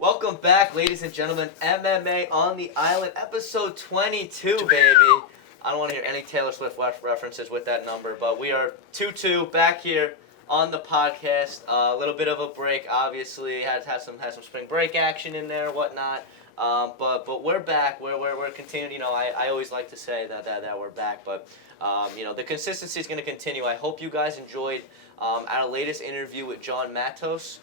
Welcome back, ladies and gentlemen. MMA on the Island, episode 22, baby. I don't want to hear any Taylor Swift references with that number, but we are 2-2 back here on the podcast. A little bit of a break, obviously. Had some spring break action in there, whatnot. But we're back. We're continuing. You know, I always like to say that we're back, but you know, the consistency is going to continue. I hope you guys enjoyed our latest interview with John Matos.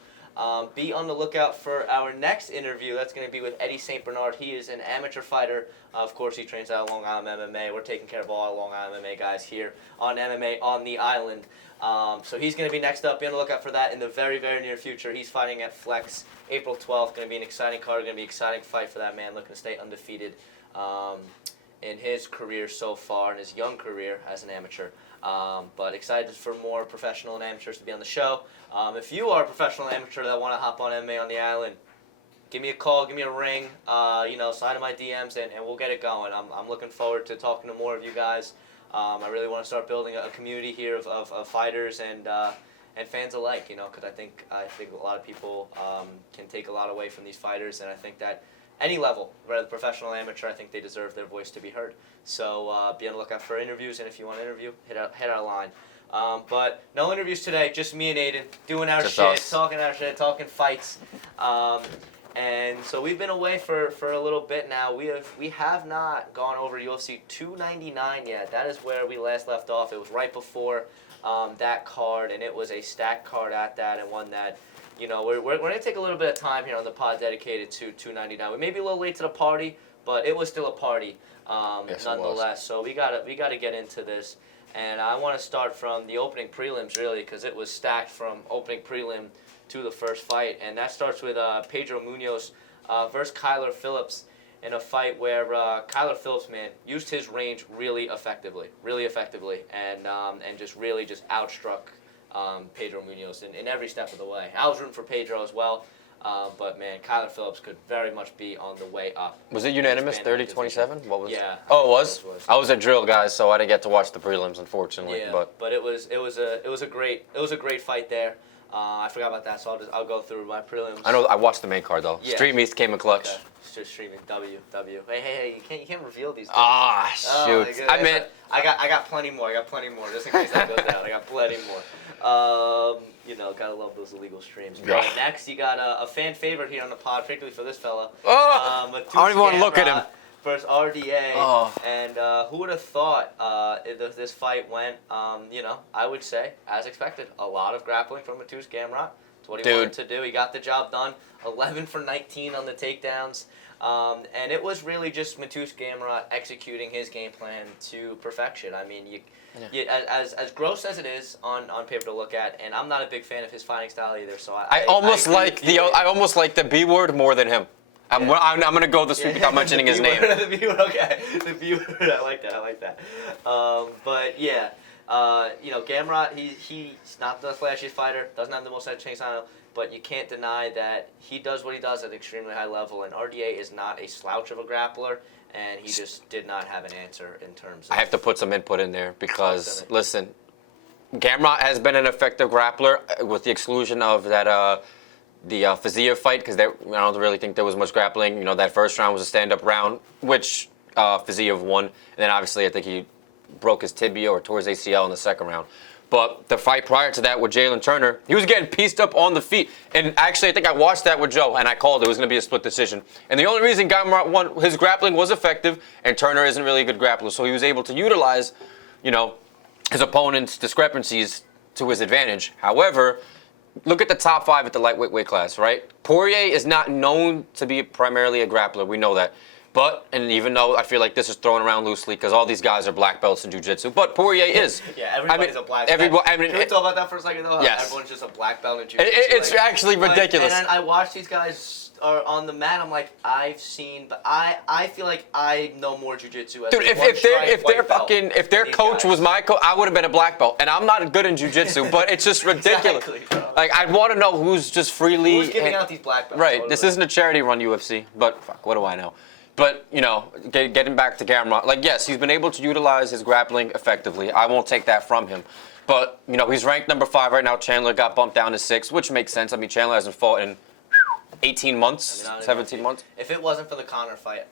Be on the lookout for our next interview. That's going to be with Eddie St. Bernard. He is an amateur fighter. Of course, he trains out of Long Island MMA. We're taking care of all our Long Island MMA guys here on MMA on the Island. So he's going to be next up. Be on the lookout for that in the very, very near future. He's fighting at Flex April 12th. Going to be an exciting card. Going to be an exciting fight for that man. Looking to stay undefeated in his career so far, in his young career as an amateur. But excited for more professional and amateurs to be on the show. If you are a professional amateur that want to hop on MMA on the Island, give me a call, give me a ring, you know, slide in my DMs, and we'll get it going. I'm looking forward to talking to more of you guys. I really want to start building a community here of fighters and fans alike, you know, because I think a lot of people can take a lot away from these fighters, and I think that any level, whether professional or amateur, I think they deserve their voice to be heard. So be on the lookout for interviews, and if you want to interview, hit our line. But no interviews today, just me and Aiden doing our shit, talking fights. And so we've been away for a little bit now. We have not gone over UFC 299 yet. That is where we last left off. It was right before that card, and it was a stacked card at that, and one that, you know, we're going to take a little bit of time here on the pod dedicated to 299. We may be a little late to the party, but it was still a party nonetheless. So we got to get into this. And I want to start from the opening prelims, really, because it was stacked from opening prelim to the first fight. And that starts with Pedro Munoz versus Kyler Phillips in a fight where Kyler Phillips, man, used his range really effectively, and just really outstruck Pedro Munoz in every step of the way. I was rooting for Pedro as well, but man, Kyler Phillips could very much be on the way up. Was it unanimous, 30-27? What was? Yeah. Oh, it was. I was at drill, guys, so I didn't get to watch the prelims, unfortunately. Yeah, but it was a great fight there. I forgot about that, so I'll go through my prelims. I know I watched the main card though. Yeah. Street Meets came in clutch. Okay. Just streaming W. Hey, you can't reveal these things. Ah, shoot. I meant I got plenty more. Just in case that goes out. I got plenty more. You know, gotta love those illegal streams. Yeah. Next, you got a fan favorite here on the pod, particularly for this fella. Oh, I don't even want to look at him. Versus RDA, Oh. And who would have thought this fight went, you know, I would say, as expected. A lot of grappling from Mateusz Gamrot. That's what he wanted to do. He got the job done. 11 for 19 on the takedowns. And it was really just Mateusz Gamrot executing his game plan to perfection. I mean, as gross as it is on paper to look at, and I'm not a big fan of his fighting style either. So I almost like the B word more than him. I'm gonna go this week without mentioning his name. The B word, okay. The B word, I like that. But yeah, you know, Gamrot, he's not the flashiest fighter, doesn't have the most entertaining style, but you can't deny that he does what he does at an extremely high level, and RDA is not a slouch of a grappler, and he just did not have an answer in terms of... I have to put some input in there because, listen, Gamrot has been an effective grappler with the exclusion of that... the Fazia fight, because I don't really think there was much grappling. You know, that first round was a stand-up round, which Fazia won. And then obviously I think he broke his tibia or tore his ACL in the second round. But the fight prior to that with Jalen Turner, he was getting pieced up on the feet. And actually I think I watched that with Joe, and I called it was going to be a split decision. And the only reason Gamrot won, his grappling was effective, and Turner isn't really a good grappler. So he was able to utilize, you know, his opponent's discrepancies to his advantage. However, look at the top 5 at the lightweight weight class, right? Poirier is not known to be primarily a grappler. We know that. But, and even though I feel like this is thrown around loosely because all these guys are black belts in jiu-jitsu, but Poirier is. Yeah, everybody's a black belt. Can we talk about that for a second, though? Yes. Everyone's just a black belt in jiu-jitsu. It's actually ridiculous. And I watch these guys are on the mat. I'm like, I've seen, but I feel like I know more jiu-jitsu. Dude, if their coach was my coach, I would have been a black belt. And I'm not good in jiu-jitsu, but it's just ridiculous. Exactly, like, I'd want to know who's just freely... Who's giving out these black belts? Right. Totally. This isn't a charity run UFC, but fuck, what do I know? But, you know, getting back to Gamrot, like, yes, he's been able to utilize his grappling effectively. I won't take that from him. But, you know, he's ranked number 5 right now. Chandler got bumped down to 6, which makes sense. I mean, Chandler hasn't fought in 18 months, I mean, 17 months. If it wasn't for the Conor fight,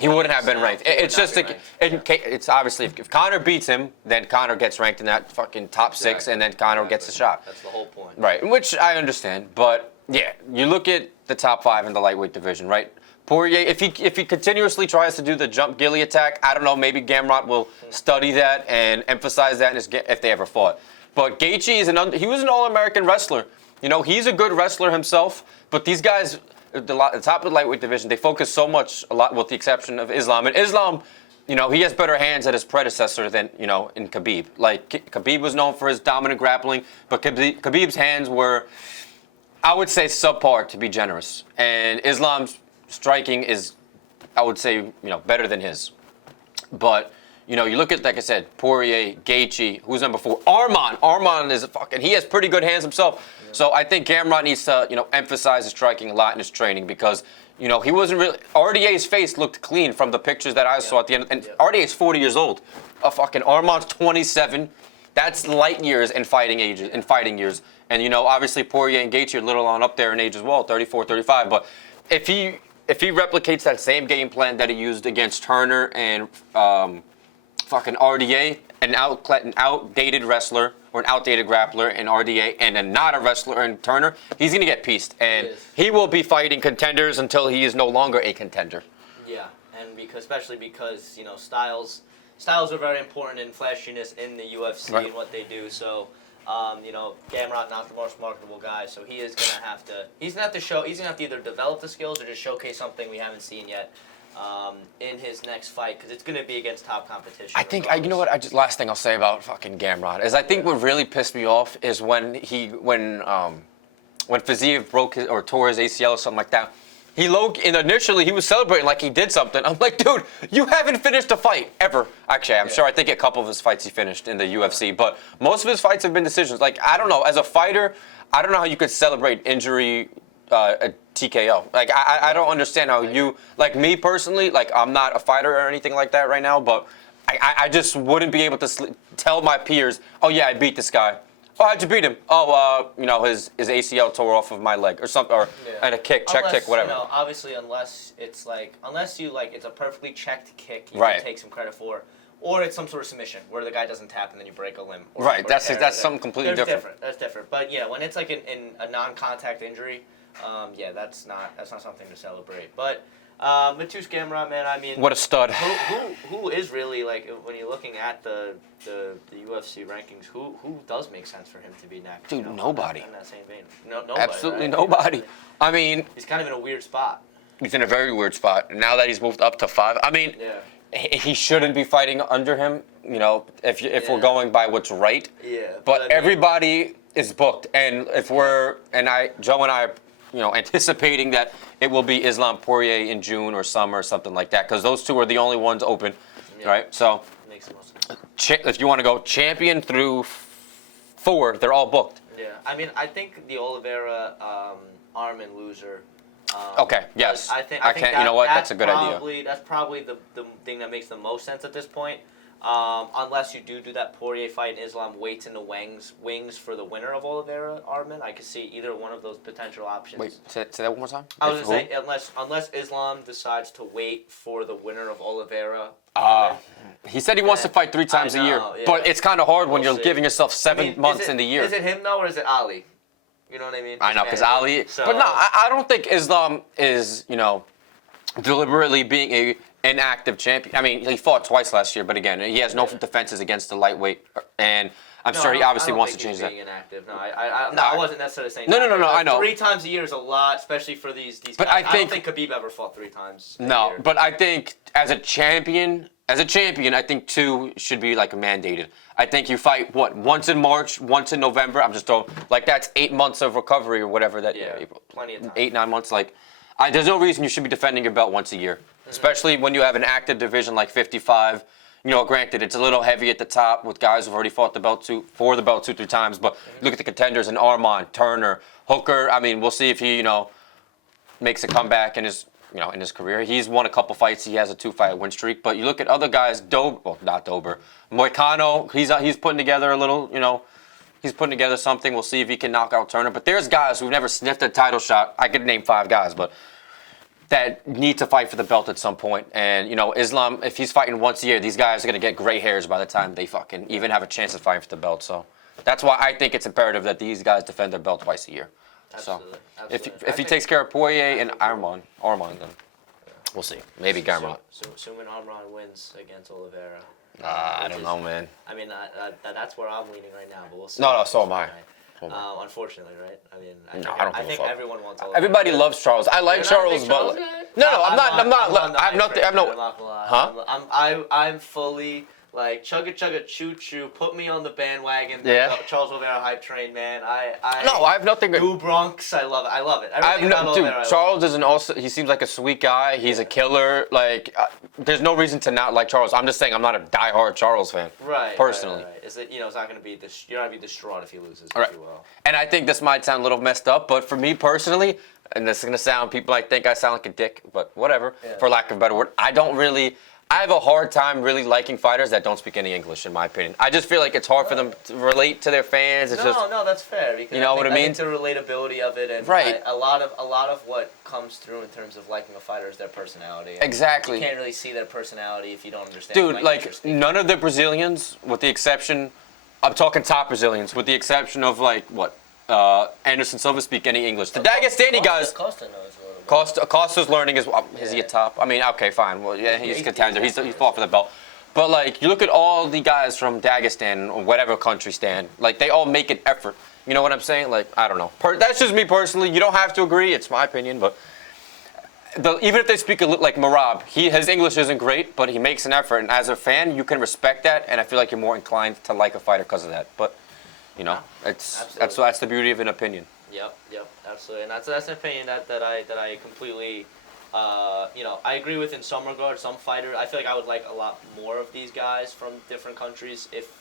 He wouldn't have been ranked. It's just it's obviously if Conor beats him, then Conor gets ranked in that fucking top 6, and then Conor gets a shot. That's the whole point. Right, which I understand, but yeah, you look at the top 5 in the lightweight division, right? Poirier, if he continuously tries to do the jump ghillie attack, I don't know, maybe Gamrot will study that and emphasize that if they ever fought. But Gaethje he was an All-American wrestler. You know, he's a good wrestler himself, but these guys, the top of the lightweight division, they focus a lot, with the exception of Islam. And Islam, you know, he has better hands than his predecessor than, you know, in Khabib. Like, Khabib was known for his dominant grappling, but Khabib's hands were, I would say, subpar, to be generous. And Islam's striking is, I would say, you know, better than his. But, you know, you look at, like I said, Poirier, Gaethje, who's number 4? Arman is he has pretty good hands himself. Yeah. So I think Gamrot needs to, you know, emphasize his striking a lot in his training because, you know, he wasn't really, RDA's face looked clean from the pictures that I saw at the end. And RDA's 40 years old. Arman's 27. That's light years in fighting years. And, you know, obviously Poirier and Gaethje are a little on up there in age as well, 34, 35. But if he replicates that same game plan that he used against Turner and RDA, an outdated wrestler or an outdated grappler in RDA, and then not a wrestler in Turner, he's gonna get pieced, and he will be fighting contenders until he is no longer a contender. Yeah, and especially because you know styles are very important in flashiness in the UFC and what they do. So. You know, Gamrot not the most marketable guy, so he's gonna have to either develop the skills or just showcase something we haven't seen yet in his next fight because it's gonna be against top competition. I think you know what? Last thing I'll say about fucking Gamrot is I think what really pissed me off is when Fiziev broke or tore his ACL or something like that. Initially he was celebrating like he did something. I'm like, dude, you haven't finished a fight ever. Actually, I'm sure. I think a couple of his fights he finished in the UFC, but most of his fights have been decisions. Like, I don't know. As a fighter, I don't know how you could celebrate injury, a TKO. Like, I don't understand how you, like me personally, like I'm not a fighter or anything like that right now, but I just wouldn't be able to tell my peers, oh yeah, I beat this guy. Oh, how'd you beat him? Oh, you know, his ACL tore off of my leg or something, or and a kick, check kick, whatever. You know, obviously, unless it's a perfectly checked kick, you can take some credit for, or it's some sort of submission where the guy doesn't tap and then you break a limb. Or that's something completely different. That's different. But yeah, when it's like in a non-contact injury, that's not something to celebrate. But. Mateusz Gamrot, man, I mean... What a stud. Who is really, like, when you're looking at the UFC rankings, who does make sense for him to be next? Dude, nobody. In that same vein. Nobody, absolutely nobody. I mean... He's kind of in a weird spot. He's in a very weird spot. Now that he's moved up to 5, I mean, he shouldn't be fighting under him, you know, if we're going by what's right. Yeah. But I mean, everybody is booked. And Joe and I are, you know, anticipating that it will be Islam Poirier in June or summer or something like that, because those two are the only ones open, right? So, makes the most sense. If you want to go champion through 4, they're all booked. Yeah, I mean, I think the Oliveira Arman loser. Okay. Yes. I think that, you know what? That's a good idea. That's probably the thing that makes the most sense at this point. Unless you do that Poirier fight and Islam waits in the wings for the winner of Oliveira Arman, I could see either one of those potential options. Wait, say that one more time. I was going to say unless Islam decides to wait for the winner of Oliveira. He said he wants to fight 3 times a year, but it's kind of hard when you're giving yourself 7 months in the year. Is it him though, or is it Ali? You know what I mean? I know, because Ali. So, but no, I don't think Islam is, you know, deliberately being a inactive champion. I mean, he fought twice last year, but again, he has no defenses against the lightweight, and I'm sure he obviously wants to change that. Inactive. No, I wasn't necessarily saying. No, I know. 3 times a year is a lot, especially for these guys. But I don't think Khabib ever fought 3 times. No, but I think as a champion, I think 2 should be like mandated. I think you fight once in March, once in November. I'm just throwing like that's 8 months of recovery or whatever that. Yeah, plenty of time. 8, 9 months. Like, there's no reason you should be defending your belt once a year. Especially when you have an active division like 55. You know, granted, it's a little heavy at the top with guys who've already fought the belt 2, 3 times. But look at the contenders in Arman, Turner, Hooker. I mean, we'll see if he, you know, makes a comeback in his career. He's won a couple fights. He has a 2-fight win streak. But you look at other guys, not Dober, Moicano. He's putting together a little, you know, He's putting together something. We'll see if he can knock out Turner. But there's guys who've never sniffed a title shot. I could name 5 guys, but that need to fight for the belt at some point. And, you know, Islam, if he's fighting once a year, these guys are going to get gray hairs by the time they fucking even have a chance of fighting for the belt. So that's why I think it's imperative that these guys defend their belt twice a year. Absolutely. So Absolutely. if he takes care of Poirier and Arman, then we'll see. Maybe Gamrot. Assuming Arman wins against Oliveira. I don't know, man. I mean, that's where I'm leaning right now, but we'll see. No, so am I. Unfortunately, right? I mean, I think don't everyone wants Oliveira. Everybody loves Charles. I like Charles, but I'm not. I have no. Huh? I'm fully like chugga choo choo. Put me on the bandwagon. Yeah. Charles Oliveira hype train, man. I have nothing. New Bronx, I love it. I love it. Dude, Charles is he seems like a sweet guy. He's a killer. Like, there's no reason to not like Charles. I'm just saying I'm not a diehard Charles fan. Right. Personally. Right. Is it, it's not going to be you're not going to be distraught if he loses, right. if you will. And I think this might sound a little messed up, but for me personally, and this is going to sound, people might think I sound like a dick, but whatever, for lack of a better word, I have a hard time really liking fighters that don't speak any English, in my opinion. I just feel like it's hard for them to relate to their fans. It's no, that's fair. Because you know what I mean? I think the relatability of it, and a lot of what comes through in terms of liking a fighter is their personality. And exactly. You can't really see their personality if you don't understand. Dude, like none of the Brazilians, with the exception, I'm talking top Brazilians, with the exception of Anderson Silva, speak any English. The Dagestani guys. Costa knows a little bit. Costa's learning is he a top? I mean, okay, fine. Well, yeah, he's a contender. He fought for the belt. But like, you look at all the guys from Dagestan or whatever country stand, like they all make an effort. You know what I'm saying? Like, I don't know. That's just me personally. You don't have to agree. It's my opinion, but even if they speak like Marab, his English isn't great, but he makes an effort. And as a fan, you can respect that, and I feel like you're more inclined to like a fighter because of that. But that's the beauty of an opinion. Yep, absolutely, and that's an opinion that I completely, I agree with in some regards. Some fighters, I feel like I would like a lot more of these guys from different countries if,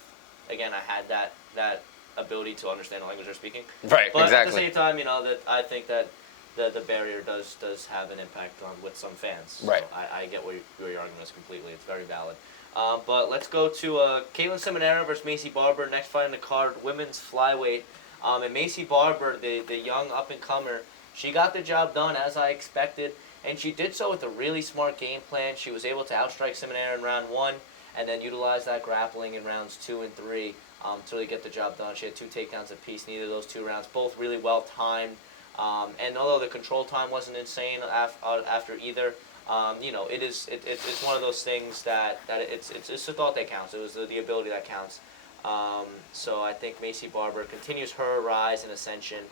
again, I had that ability to understand the language they're speaking. Right, but exactly. But at the same time, that I think that the barrier does have an impact with some fans. Right. So I get where your argument is completely. It's very valid. But let's go to Caitlin Seminara versus Macy Barber. Next fight on the card, women's flyweight. And Macy Barber, the young up-and-comer, she got the job done as I expected, and she did so with a really smart game plan. She was able to outstrike Seminara in round 1 and then utilize that grappling in rounds 2 and 3 to really get the job done. She had 2 takedowns apiece in either of those 2 rounds, both really well-timed. And although the control time wasn't insane after either, it's one of those things that it's the thought that counts. It was the ability that counts. So I think Macy Barber continues her rise and ascension,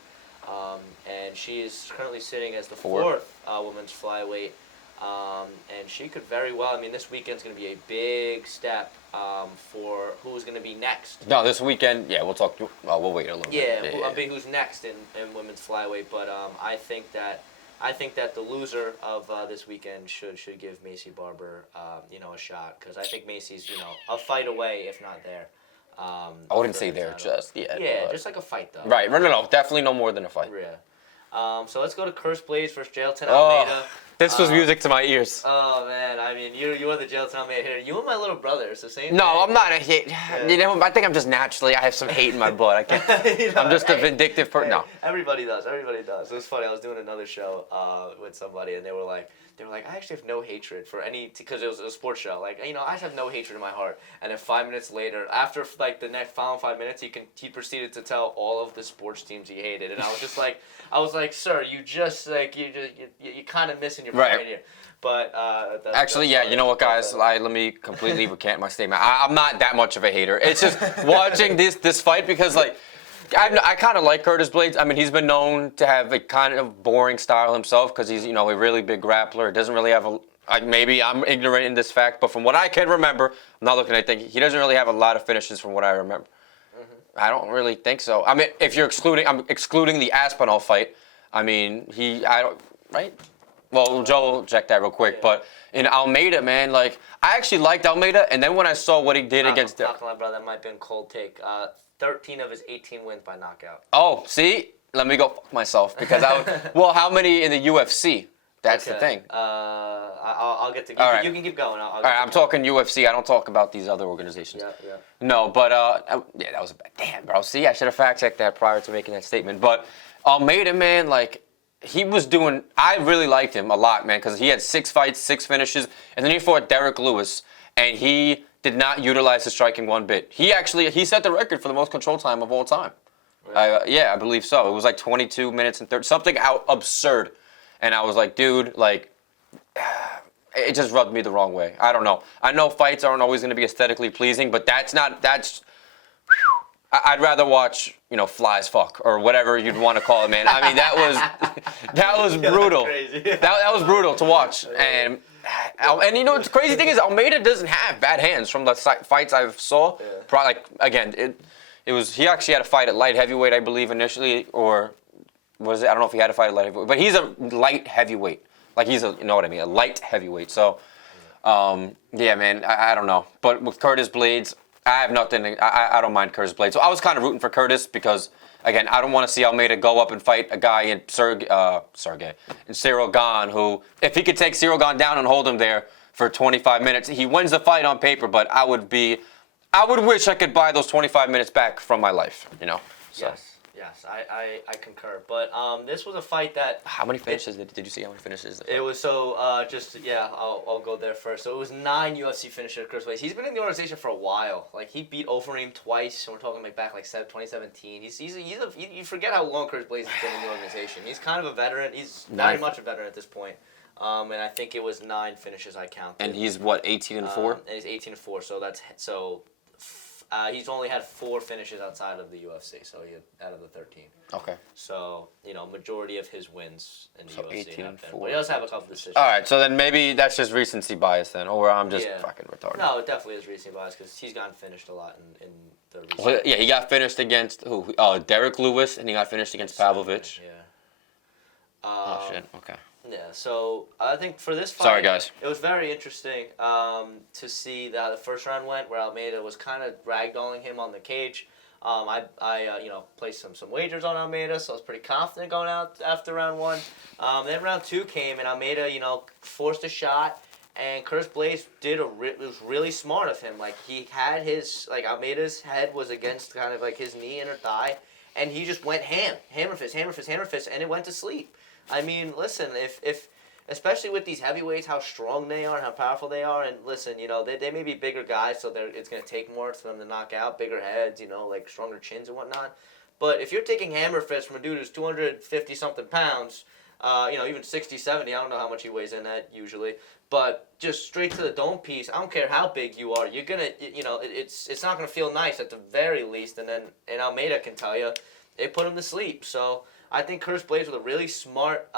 and she is currently sitting as the 4th women's flyweight, and she could very well. I mean, this weekend's going to be a big step for who's going to be next. No, this weekend, we'll talk. We'll wait a little bit. Yeah, who's next in women's flyweight, but I think that the loser of this weekend should give Macy Barber a shot, because I think Macy's a fight away if not there. I wouldn't say there just yet. Yeah, just like a fight though. Right, no, definitely no more than a fight. Yeah. So let's go to Curse Blades versus Jailton Almeida. This was music to my ears. Oh man, I mean you're the Jailton Almeida hitter. You and my little brother, it's the same. No, thing. I'm not a hate. Yeah. I think I'm just naturally. I have some hate in my blood. I can't. I'm just a vindictive person. No. Everybody does. It was funny. I was doing another show with somebody, and they were like, I actually have no hatred for because it was a sports show. Like, I just have no hatred in my heart. And then 5 minutes later, after like the next following 5 minutes, he proceeded to tell all of the sports teams he hated, and I was just like, sir, you kind of missing your point here. But actually, yeah, you know what, guys? Let me completely recant my statement. I'm not that much of a hater. It's just watching this fight because like. I kind of like Curtis Blades. I mean, he's been known to have a kind of boring style himself because he's, a really big grappler. Doesn't really have maybe I'm ignorant in this fact, but from what I can remember, I'm not looking at anything. He doesn't really have a lot of finishes from what I remember. Mm-hmm. I don't really think so. I mean, I'm excluding the Aspinall fight. I mean, right? Well, Joe will check that real quick, but in Almeida, man, like, I actually liked Almeida, and then when I saw what he did against... Not gonna lie, brother, that might have been a cold take. 13 of his 18 wins by knockout. Oh, see? Let me go fuck myself, because how many in the UFC? That's the thing. I'll get to. You, All can, right. you can keep going. All right, I'm talking UFC. I don't talk about these other organizations. Yeah. No, but yeah, that was a bad. Damn, bro. See, I should have fact checked that prior to making that statement. But Almeida, man, like he was doing. I really liked him a lot, man, because he had 6 fights, 6 finishes, and then he fought Derek Lewis, and he did not utilize his striking one bit. He set the record for the most control time of all time. Really? Yeah, I believe so. It was like 22 minutes and 30, something out absurd, and I was like, dude, like. It just rubbed me the wrong way. I don't know. I know fights aren't always going to be aesthetically pleasing, but that's. I'd rather watch, flies fuck or whatever you'd want to call it, man. I mean, that was brutal. Crazy. That was brutal to watch. And the crazy thing is Almeida doesn't have bad hands from the fights I saw. Yeah. Probably, like, again, it was he actually had a fight at light heavyweight, I believe, initially, or was it? I don't know if he had a fight at light heavyweight, but he's a light heavyweight. Like he's a, you know what I mean, a light heavyweight. So, yeah, man, I don't know. But with Curtis Blades, I have nothing. I don't mind Curtis Blades. So I was kind of rooting for Curtis because, again, I don't want to see Almeida go up and fight a guy in Cyril Gane, who, if he could take Cyril Gane down and hold him there for 25 minutes, he wins the fight on paper. But I would wish I could buy those 25 minutes back from my life. So. Yes, I concur. But this was a fight that. How many finishes did you see? How many finishes? It was I'll go there first. So it was 9 UFC finishes. Chris Blades. He's been in the organization for a while. Like he beat Overeem twice. And we're talking like back like 2017. You forget how long Chris Blades has been in the organization. He's kind of a veteran. He's very much a veteran at this point. And I think it was 9 finishes I counted. And he's what, 18-4? And he's 18-4. So he's only had 4 finishes outside of the UFC, so out of the 13. Okay. So, majority of his wins in the UFC 18 have and been. 4. But he does have a couple decisions. All right, so then maybe that's just recency bias then, or I'm just fucking retarded. No, it definitely is recency bias because he's gotten finished a lot in the recent. Well, yeah, he got finished against who? Derek Lewis, and he got finished against Pavlovich. Yeah. Oh shit. Okay. Yeah, so I think for this fight, sorry guys, it was very interesting to see how the first round went, where Almeida was kind of ragdolling him on the cage. I placed some wagers on Almeida, so I was pretty confident going out after round 1. Then round 2 came, and Almeida, forced a shot, and Curtis Blades it was really smart of him. Like he had Almeida's head was against kind of like his knee and her thigh, and he just went hammer fist, and it went to sleep. I mean, listen, if especially with these heavyweights, how strong they are and how powerful they are, and listen, they may be bigger guys, so it's going to take more for them to knock out, bigger heads, like stronger chins and whatnot. But if you're taking hammer fists from a dude who's 250-something pounds, even 60, 70, I don't know how much he weighs in that usually, but just straight to the dome piece, I don't care how big you are, you're going to, it's not going to feel nice at the very least, and Almeida can tell you, it put him to sleep, so... I think Curtis Blades was a really smart,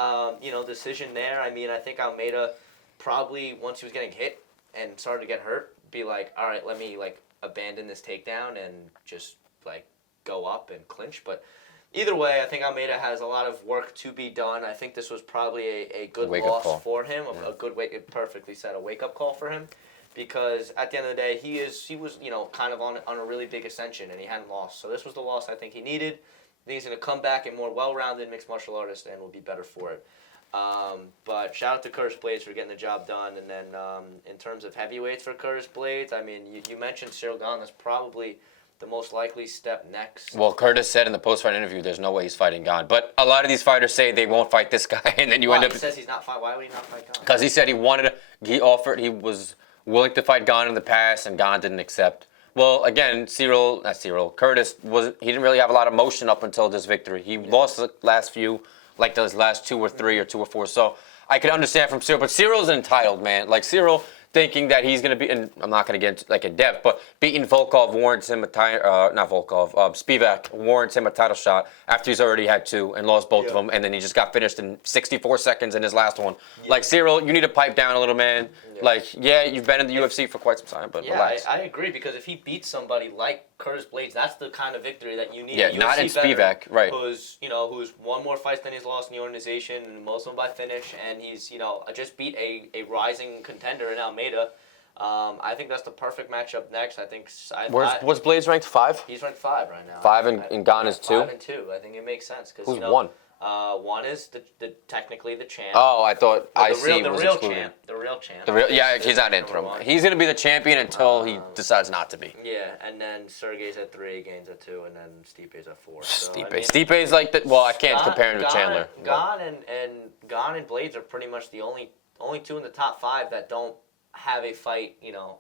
decision there. I mean, I think Almeida probably, once he was getting hit and started to get hurt, be like, all right, let me, abandon this takedown and just, go up and clinch. But either way, I think Almeida has a lot of work to be done. I think this was probably a good loss for him, a good perfectly said, a wake-up call for him. Because at the end of the day, he was, kind of on a really big ascension, and he hadn't lost. So this was the loss I think he needed. I think he's going to come back a more well-rounded mixed martial artist and will be better for it. But shout out to Curtis Blades for getting the job done. And then in terms of heavyweights for Curtis Blades, I mean, you mentioned Cyril Gane. That's probably the most likely step next. Well, Curtis said in the post-fight interview there's no way he's fighting Gane. But a lot of these fighters say they won't fight this guy, and then you end up... He says he's not fighting. Why would he not fight Gane? Because he said he was willing to fight Gane in the past, and Gane didn't accept. Well, again, Curtis he didn't really have a lot of motion up until this victory. He lost the last few, like those last 2 or 3 or 2 or 4. So I can understand from Cyril, but Cyril's entitled, man. Like Cyril thinking that he's going to be, and I'm not going to get into in depth, but beating Volkov warrants him Spivak warrants him a title shot after he's already had 2 and lost both of them, and then he just got finished in 64 seconds in his last one. Yeah. Like Cyril, you need to pipe down a little, man. Yeah. You've been in the UFC for quite some time, but relax. I agree, because if he beats somebody like Curtis Blades, that's the kind of victory that you need. Yeah, not in Spivak, right? Who's won more fights than he's lost in the organization, and most of them by finish, and he's just beat a rising contender in Almeida. I think that's the perfect matchup next. I think. What's Blades ranked 5? He's ranked 5 right now. 5 and Gane is 2. 5 and 2. I think it makes sense because who's 1? 1 is technically the champ. Oh, I thought IC was the real excluded. champ. The real champ. He's not interim. He's going to be the champion until he decides not to be. Yeah, and then Sergey's at 3, Gaines at 2, and then Stipe's at 4. So, Stipe's like the. Well, I can't compare him to Chandler. Gon and Blades are pretty much the only 2 in the top 5 that don't have a fight.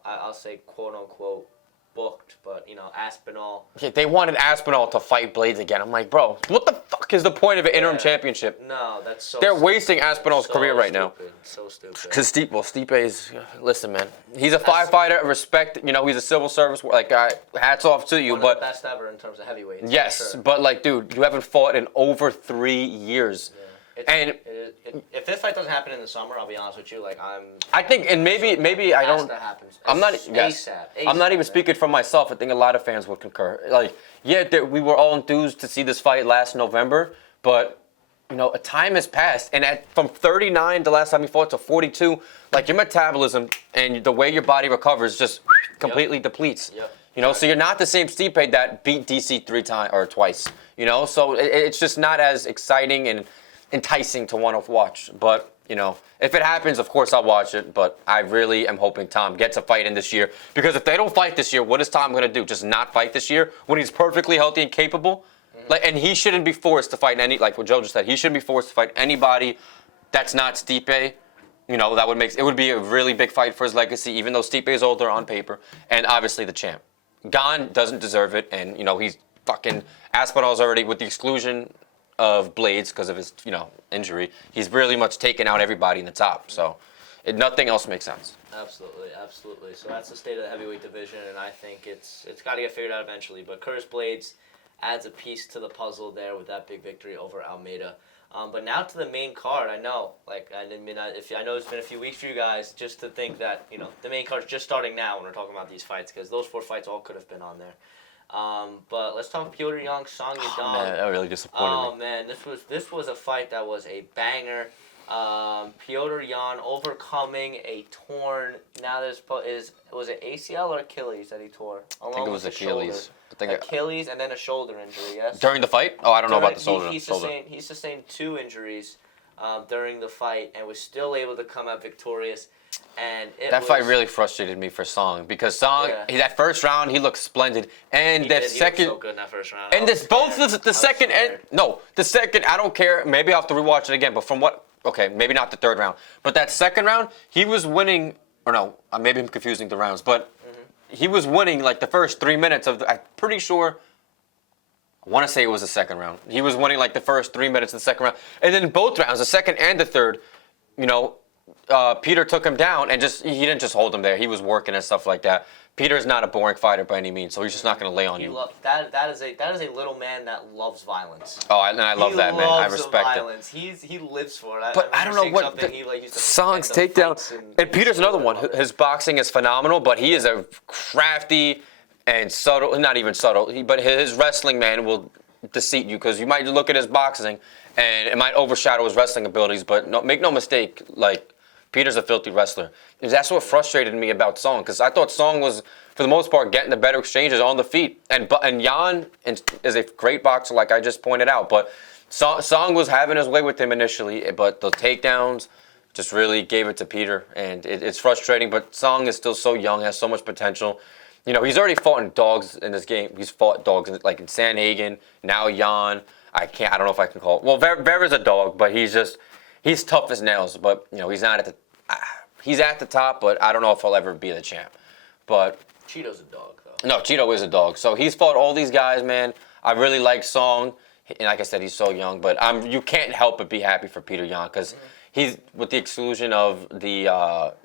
I'll say quote unquote booked, but Aspinall. Yeah, they wanted Aspinall to fight Blades again. I'm like, bro, what the fuck is the point of an interim championship? No, that's so. They're wasting Aspinall's career right now. So stupid. Because Stipe's, listen, man, he's a firefighter. Respect, he's a civil service. Like, hats off to you. One of the best ever in terms of heavyweights. Yes, but like, dude, you haven't fought in over 3 years. Yeah. If this fight doesn't happen in the summer, I'll be honest with you. I think, and maybe I don't. That happens. I'm not. ASAP. I'm not even speaking for myself. I think a lot of fans would concur. Like, we were all enthused to see this fight last November, but a time has passed, and from 39 the last time you fought to 42, like your metabolism and the way your body recovers just completely depletes. Yep. So you're not the same Stipe that beat DC 3 times or twice. So it's just not as exciting and enticing to want to watch. But if it happens, of course I'll watch it. But I really am hoping Tom gets a fight in this year, because if they don't fight this year, what is Tom going to do? Just not fight this year when he's perfectly healthy and capable? And he shouldn't be forced to fight like what Joe just said. He shouldn't be forced to fight anybody that's not Stipe. It would be a really big fight for his legacy, even though Stipe is older on paper, and obviously the champ. Gon doesn't deserve it, and he's fucking Aspinall's already, with the exclusion of Blades because of his injury, he's really much taken out everybody in the top. So nothing else makes sense. Absolutely. So that's the state of the heavyweight division, and I think it's got to get figured out eventually. But Curtis Blades adds a piece to the puzzle there with that big victory over Almeida. But now to the main card. I know it's been a few weeks for you guys just to think that the main card's just starting now when we're talking about these fights, because those 4 fights all could have been on there. But let's talk Petr Yan, Song Yadong. Oh, man, that really disappointed me. Oh man, this was a fight that was a banger. Petr Yan overcoming a torn. Now was it ACL or Achilles that he tore? I think it was Achilles. Achilles and then a shoulder injury. Yes. During the fight? Oh, I don't know about the shoulder. He sustained 2 injuries during the fight and was still able to come out victorious. And that fight really frustrated me for Song, because Song, that first round, he looked splendid, and he second, looked so good in that first round. And the second, I don't care. Maybe I'll have to rewatch it again. But from what? Okay, maybe not the third round, but that second round, he was winning. Or no, maybe I'm confusing the rounds, but he was winning like the first 3 minutes of. I'm pretty sure. I want to say it was the second round. He was winning like the first 3 minutes of the second round, and then both rounds, the second and the third, Peter took him down, and he didn't just hold him there. He was working and stuff like that. Peter's not a boring fighter by any means, so he's just not going to lay on you. That is a little man that loves violence. Oh, and I love that, man. I respect violence. He lives for it. But I don't know what Song's takedown. And Peter's another one. His boxing is phenomenal, but he is a crafty and subtle. Not even subtle, but his wrestling, man, will deceive you, because you might look at his boxing and it might overshadow his wrestling abilities. But make no mistake, like, Peter's a filthy wrestler. That's what frustrated me about Song, because I thought Song was, for the most part, getting the better exchanges on the feet. And Yan is a great boxer, like I just pointed out. But Song was having his way with him initially, but the takedowns just really gave it to Peter. And it's frustrating, but Song is still so young, has so much potential. He's already fought in dogs in this game. He's fought dogs in Sanhagen, now Yan. I don't know if I can call it. Well, Vera's a dog, but he's tough as nails. But he's not he's at the top, but I don't know if he'll ever be the champ. But Cheeto's a dog, though. No, Cheeto is a dog. So he's fought all these guys, man. I really like Song, and like I said, he's so young. But you can't help but be happy for Petr Yan, because he's, with the exclusion of the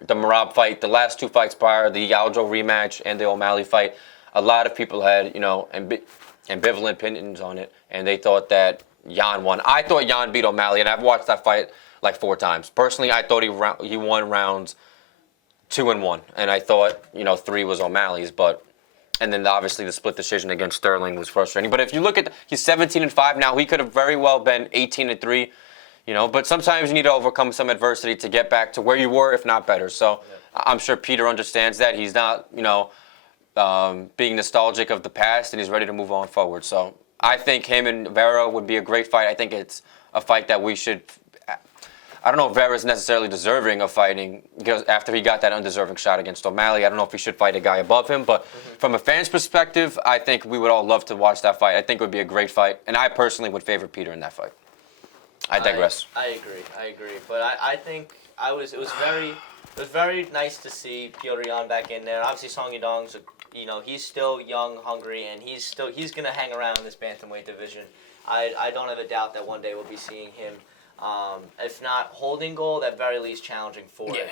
Merab fight, the last 2 fights prior, the Aljo rematch and the O'Malley fight, a lot of people had ambivalent opinions on it, and they thought that Yan won. I thought Yan beat O'Malley, and I've watched that fight like 4 times. Personally, I thought he won rounds 2 and 1, and I thought 3 was O'Malley's, and then obviously the split decision against Sterling was frustrating. But if you look at, he's 17-5 now. He could have very well been 18-3, But sometimes you need to overcome some adversity to get back to where you were, if not better. So I'm sure Peter understands that. He's not being nostalgic of the past, and he's ready to move on forward. So I think him and Vera would be a great fight. I think it's a fight that we should. I don't know if Vera's necessarily deserving of fighting because after he got that undeserving shot against O'Malley. I don't know if he should fight a guy above him, but from a fan's perspective, I think we would all love to watch that fight. I think it would be a great fight, and I personally would favor Peter in that fight. I digress. I agree. But I think it was very nice to see Petr Yan back in there. Obviously, Song Yadong's he's still young, hungry, and he's gonna hang around in this bantamweight division. I don't have a doubt that one day we'll be seeing him, if not holding gold, at very least challenging for it.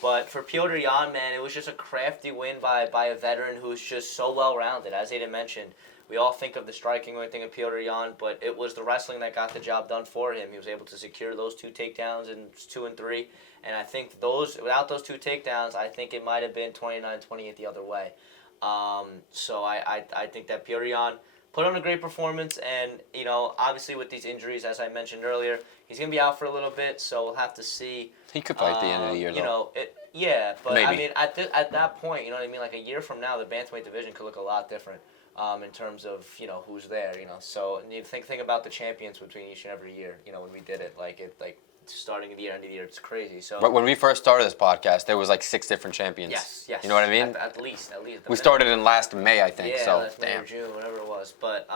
But for Petr Yan, man, it was just a crafty win by a veteran who's just so well-rounded. As Aiden mentioned, we all think of the striking when we think of Petr Yan, but it was the wrestling that got the job done for him. He was able to secure those 2 takedowns in 2 and 3, and I think without those 2 takedowns, I think it might have been 29-28 the other way. So I think that Petr Yan put on a great performance, and obviously with these injuries, as I mentioned earlier, he's gonna be out for a little bit, so we'll have to see. He could fight at the end of the year, though. But maybe. I mean, at that point, you know what I mean. Like a year from now, the bantamweight division could look a lot different. In terms of who's there, so and you think about the champions between each and every year. When we did it, like starting of the year, end of the year, it's crazy. So But when we first started this podcast, there was like 6 different champions. Yes. You know what I mean? At least. We started in last May, I think. Yeah, so last May damn. or June, whatever it was. But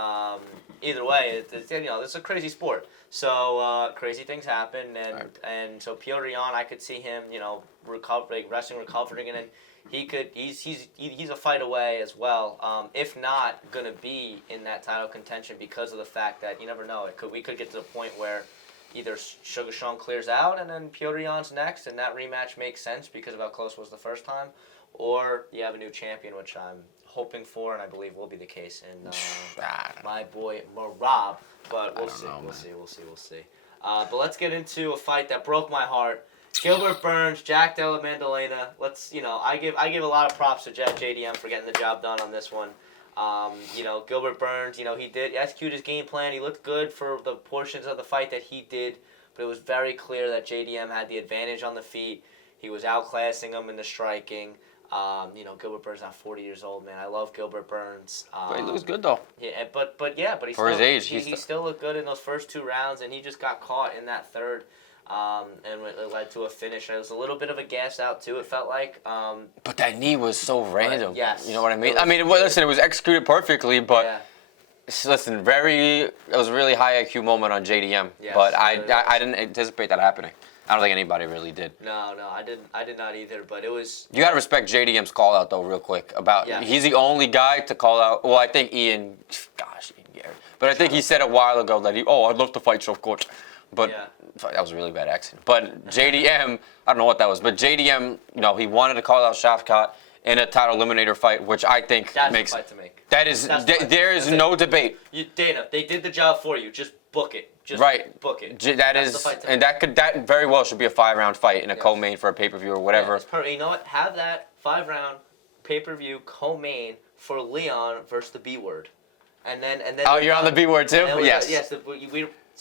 either way, it's a crazy sport. So crazy things happen, and so Petr Yan, I could see him, recovering, and then he's a fight away as well. If not gonna be in that title contention because of the fact that you never know. We could get to the point where either Sugar Sean clears out and then Petr Yan's next, and that rematch makes sense because of how close it was the first time, or you have a new champion, which I'm hoping for and I believe will be the case in my boy Marab. But we'll see. But let's get into a fight that broke my heart. Gilbert Burns, Jack Della Maddalena. I give a lot of props to JDM for getting the job done on this one. Gilbert Burns, he did execute his game plan. He looked good for the portions of the fight that he did, but it was very clear that JDM had the advantage on the feet. He was outclassing him in the striking. Gilbert Burns now 40 years old, man. I love Gilbert Burns. But he looks good though. Yeah, but he for his age, he still looked good in those first 2 rounds, and he just got caught in that third. And it led to a finish. And it was a little bit of a gas out too. It felt like. But that knee was so random. Yes. You know what I mean? Listen, it was executed perfectly, but listen, it was a really high IQ moment on JDM. Yes, but I didn't anticipate that happening. I don't think anybody really did. No, I did not either. But it was. You gotta respect JDM's call out though, real quick. He's the only guy to call out. Well, I think Ian Gary. But I think he said a while ago that I'd love to fight Show Court. But that was a really bad accent. But JDM, I don't know what that was, but JDM, he wanted to call out Shafkat in a title eliminator fight, which I think makes. That's the fight to make. That is, there is no debate. Dana, they did the job for you. Just book it. Just book it. That's the fight to make. That very well should be a 5-round fight in a co-main for a pay-per-view or whatever. That's perfect. You know what? Have that 5-round pay-per-view co-main for Leon versus the B word, and then. Oh, you're on the B word too? Yes. Yes.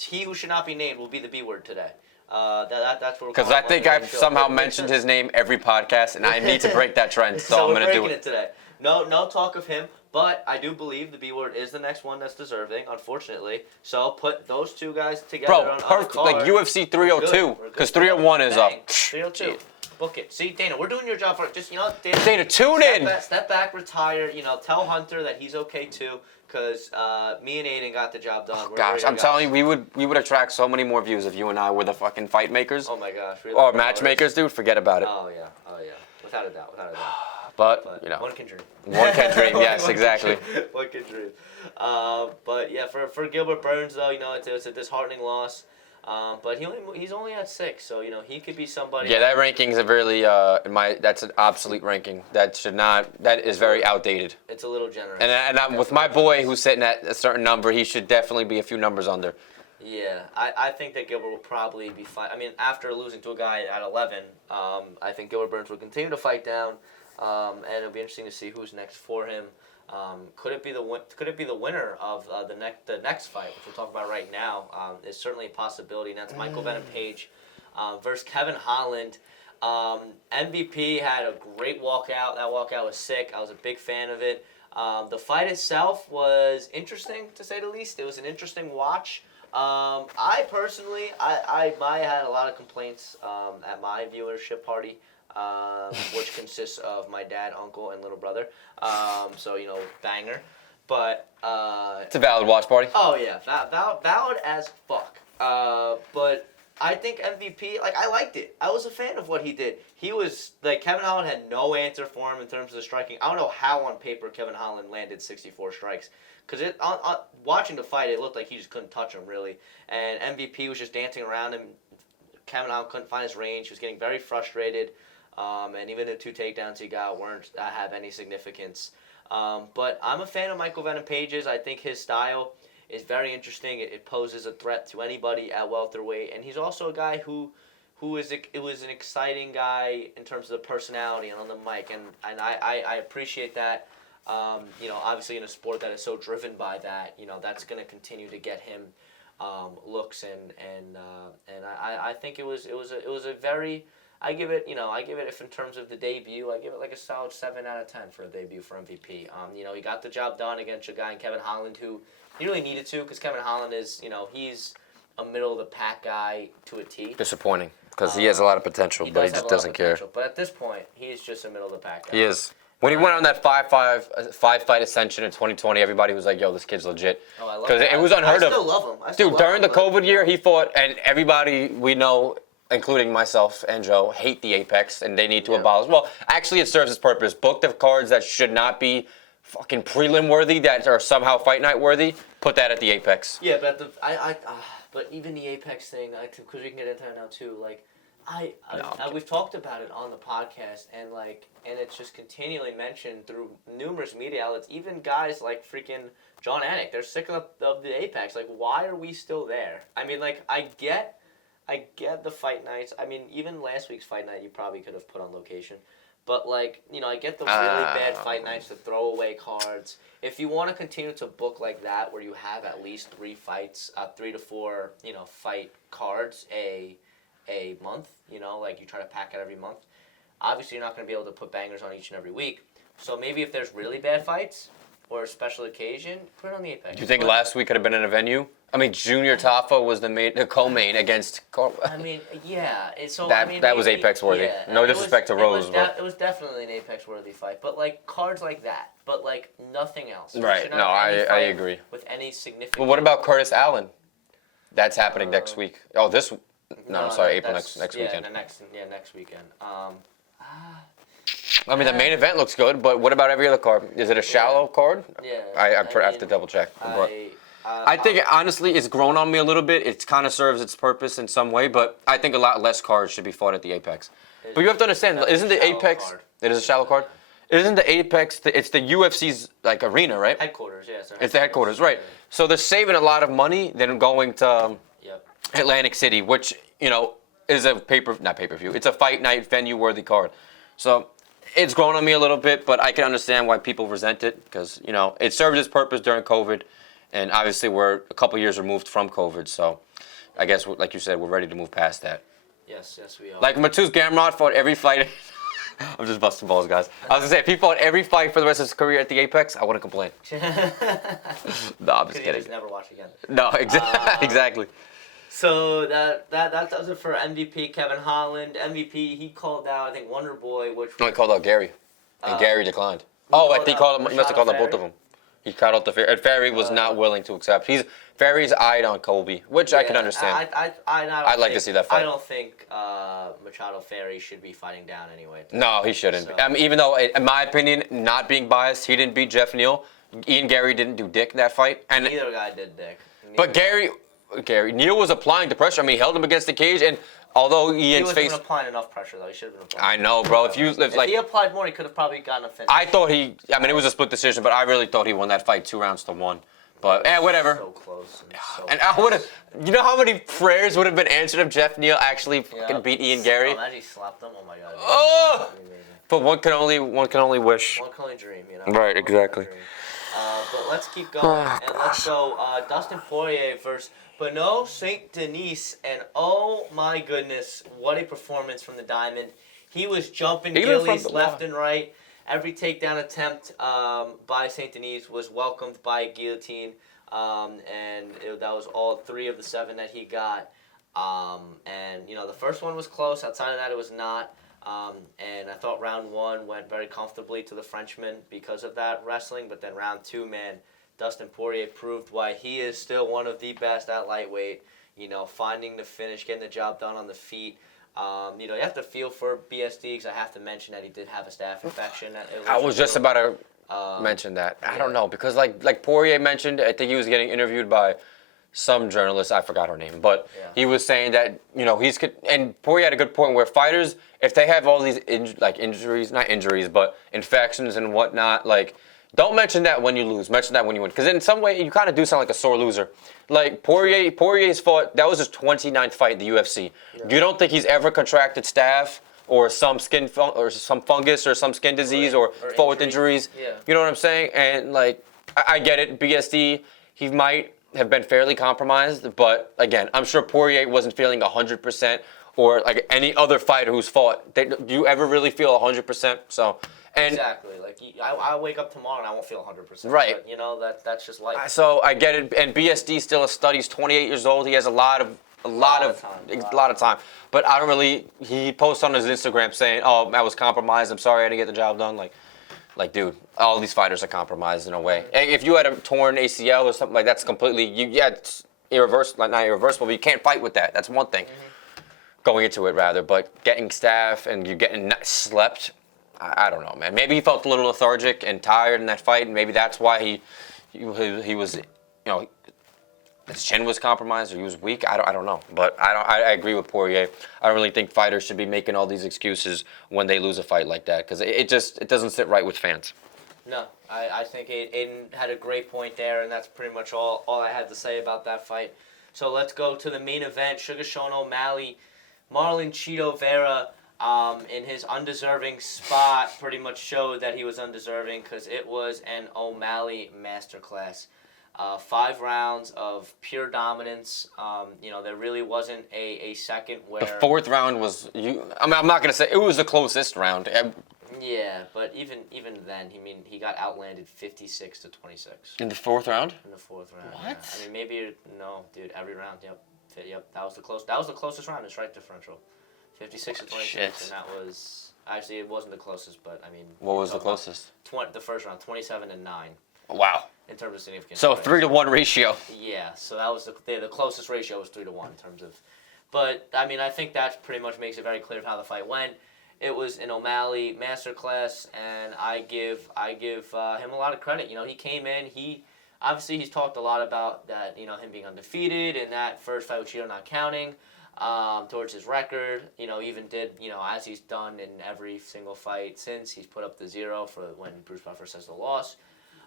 He who should not be named will be the B word today. That's what. Because I think I've somehow mentioned his name every podcast, and I need to break that trend, so I'm gonna do it today. No talk of him, but I do believe the B word is the next one that's deserving, unfortunately. So put those 2 guys together on the card. Like UFC 302, because 301 is up. 302. Book it. See, Dana, we're doing your job for just Dana, tune in. Step back, retire. Tell Hunter that he's okay too. Because me and Aiden got the job done. Oh, gosh, I'm telling you, we would attract so many more views if you and I were the fucking fight makers. Oh my gosh. Really or matchmakers, dude. Forget about it. Oh yeah. Without a doubt. But one can dream. One can dream. Yes, exactly. One can dream. But yeah, for Gilbert Burns though, it's a disheartening loss. But he's only at 6, so he could be somebody. Yeah, that ranking's a really that's an obsolete ranking. That is very outdated. It's a little generous. And I'm with my boy who's sitting at a certain number. He should definitely be a few numbers under. Yeah, I think that Gilbert will probably be fine. After losing to a guy at 11, I think Gilbert Burns will continue to fight down, and it'll be interesting to see who's next for him. Could it be the winner of the next fight, which we'll talk about right now? Is certainly a possibility, and that's Michael Venom Page versus Kevin Holland. MVP had a great walkout. That walkout was sick. I was a big fan of it. The fight itself was interesting, to say the least. It was an interesting watch. I personally, I had a lot of complaints at my viewership party, which consists of my dad, uncle, and little brother. So banger. But It's a valid watch party. oh yeah, valid as fuck. But I think MVP, like, I liked it. I was a fan of what he did. He was like, Kevin Holland had no answer for him in terms of the striking. I don't know how on paper Kevin Holland landed 64 strikes. Because on watching the fight, it looked like he just couldn't touch him, really. And MVP was just dancing around him. Kevin Holland couldn't find his range. He was getting very frustrated. And even the 2 takedowns he got weren't have any significance. But I'm a fan of Michael Venom Page's. I think his style is very interesting. It poses a threat to anybody at welterweight. And he's also a guy who was an exciting guy in terms of the personality and on the mic. And I appreciate that. Obviously in a sport that is so driven by that, that's going to continue to get him looks and I think it was a very I give it if in terms of the debut, I give it like a solid 7 out of 10 for a debut for MVP. He got the job done against a guy in Kevin Holland who he really needed to, because Kevin Holland is he's a middle of the pack guy to a T. Disappointing, because he has a lot of potential, but he just doesn't care. But at this point, he's just a middle of the pack guy. He is. When he went on that five fight ascension in 2020, everybody was like, "Yo, this kid's legit." Oh, I love because him. it was unheard of. I still love him. Dude, during the COVID year, he fought, and everybody we know, including myself and Joe, hate the Apex, and they need to abolish. Well, actually, it serves its purpose. Book the cards that should not be fucking prelim worthy, that are somehow fight night worthy. Put that at the Apex. Yeah, but but even the Apex thing, because we can get into that now too. Like, we've talked about it on the podcast, and it's just continually mentioned through numerous media outlets. Even guys like freaking John Anik, they're sick of the Apex. Like, why are we still there? I mean, I get the fight nights. I mean, even last week's fight night, you probably could have put on location. But, I get the really bad fight nights, the throwaway cards. If you want to continue to book like that, where you have at least 3 fights, 3 to 4, fight cards a month, you try to pack it every month, obviously you're not going to be able to put bangers on each and every week. So maybe if there's really bad fights or a special occasion, put it on the Apex. Do you think last week could have been in a venue? I mean, Junior Tafa was the co-main against Carl. I mean, yeah. That was Apex worthy. Yeah, no disrespect to Rose, but it was definitely an Apex worthy fight. But cards like that, but nothing else. Right. No, I agree. With any significant. But what about Curtis Allen? That's happening next week. Oh, this. No, sorry, April next weekend. Next weekend. I mean, the main event looks good, but what about every other card? Is it a shallow card? Yeah. I have to double check. I think, honestly, it's grown on me a little bit. It kind of serves its purpose in some way, but I think a lot less cards should be fought at the Apex. But you have to understand, isn't the Apex... Card. It is a shallow card? Isn't the Apex... It's the UFC's, arena, right? Headquarters, yeah. It's the headquarters, right. So they're saving a lot of money than going to Atlantic City, which, is a not pay-per-view. It's a fight night venue-worthy card. So... It's grown on me a little bit, but I can understand why people resent it, because, it served its purpose during COVID, and obviously we're a couple years removed from COVID, so I guess, like you said, we're ready to move past that. Yes, we are. Like Mateusz Gamrot fought every fight. I'm just busting balls, guys. I was going to say, if he fought every fight for the rest of his career at the Apex, I wouldn't complain. No, I'm just kidding. Just never watch again. No, exactly. So that does it for MVP Kevin Holland. MVP, he called out, I think, Wonder Boy, which was... No, he called out Gary, and Gary declined. He must have called out both of them. He called out the Ferry, and Ferry was not willing to accept. Ferry's eyed on Colby, which I can understand. I'd like to see that fight. I don't think Machado Ferry should be fighting down anyway. No, he shouldn't. So. I mean, even though, in my opinion, not being biased, he didn't beat Jeff Neal. Ian Gary didn't do dick in that fight. And neither guy did dick. But Neal was applying the pressure. I mean, he held him against the cage, and although Ian's face... He wasn't applying enough pressure, though. He should have been applying. I know, bro. If he applied more, he could have probably gotten a finish. I thought it was a split decision, but I really thought he won that fight 2-1. But, whatever. So close. And I would have... You know how many prayers would have been answered if Jeff Neal actually fucking beat Ian Gary? Imagine he slapped him. Oh, my God. Oh! But one can only wish. One can only dream, Right, exactly. But let's keep going, and let's go Dustin Poirier versus Benoit Saint Denis, and oh my goodness, what a performance from the Diamond. He was jumping gillies left and right. Every takedown attempt by Saint Denis was welcomed by a guillotine. that was all 3 of the 7 that he got. And the first one was close. Outside of that, it was not. And I thought round 1 went very comfortably to the Frenchman because of that wrestling. But then round 2, man, Dustin Poirier proved why he is still one of the best at lightweight. Finding the finish, getting the job done on the feet. You have to feel for BSD because I have to mention that he did have a staph infection. I was just about to mention that. I don't know because like Poirier mentioned, I think he was getting interviewed by some journalist. I forgot her name, but he was saying that and Poirier had a good point where fighters, if they have all these injuries, not injuries, but infections and whatnot, like. Don't mention that when you lose. Mention that when you win. Because in some way, you kind of do sound like a sore loser. Like, Poirier's fought, that was his 29th fight in the UFC. Yeah. You don't think he's ever contracted staph or some or some fungus or some skin disease or fought with injuries? Yeah. You know what I'm saying? And, like, I get it. BSD, he might have been fairly compromised. But, again, I'm sure Poirier wasn't feeling 100% or, like, any other fighter who's fought. Do you ever really feel 100%? So... Exactly. Like I wake up tomorrow and I won't feel 100%. Right. But, that's just life. So I get it. And BSD still a stud. He's 28 years old. He has a lot of time. But I don't really. He posts on his Instagram saying, "Oh, I was compromised. I'm sorry I didn't get the job done." Like, dude, all these fighters are compromised in a way. If you had a torn ACL or something like that's completely it's irreversible. Not irreversible, but you can't fight with that. That's one thing. Mm-hmm. Going into it rather, but getting staph and you're getting slept. I don't know, man. Maybe he felt a little lethargic and tired in that fight, and maybe that's why he was, his chin was compromised or he was weak. I don't know, but I agree with Poirier. I don't really think fighters should be making all these excuses when they lose a fight like that because it doesn't sit right with fans. No, I think Aiden had a great point there, and that's pretty much all I had to say about that fight. So let's go to the main event: Sugar Sean O'Malley, Marlon Chito Vera. In his undeserving spot, pretty much showed that he was undeserving because it was an O'Malley masterclass. 5 rounds of pure dominance. There really wasn't a second where... The 4th round was... I'm not going to say... It was the closest round. Yeah, but even then, he got outlanded 56-26. In the 4th round? In the 4th round. What? Yeah. Maybe... No, dude, every round, yep. That was the closest round. It's right differential. 56-26, shit. And that was actually it wasn't the closest, but what was the closest? The first round, 27-9. Wow. In terms of significance. So 3-to-1 ratio. Yeah, so that was the closest ratio was 3-to-1 in terms of, but I think that pretty much makes it very clear of how the fight went. It was an O'Malley masterclass, and I give him a lot of credit. He came in, he's talked a lot about that, him being undefeated and that first fight with Chito not counting. Towards his record, even did, as he's done in every single fight since, he's put up the 0 for when Bruce Buffer says the loss.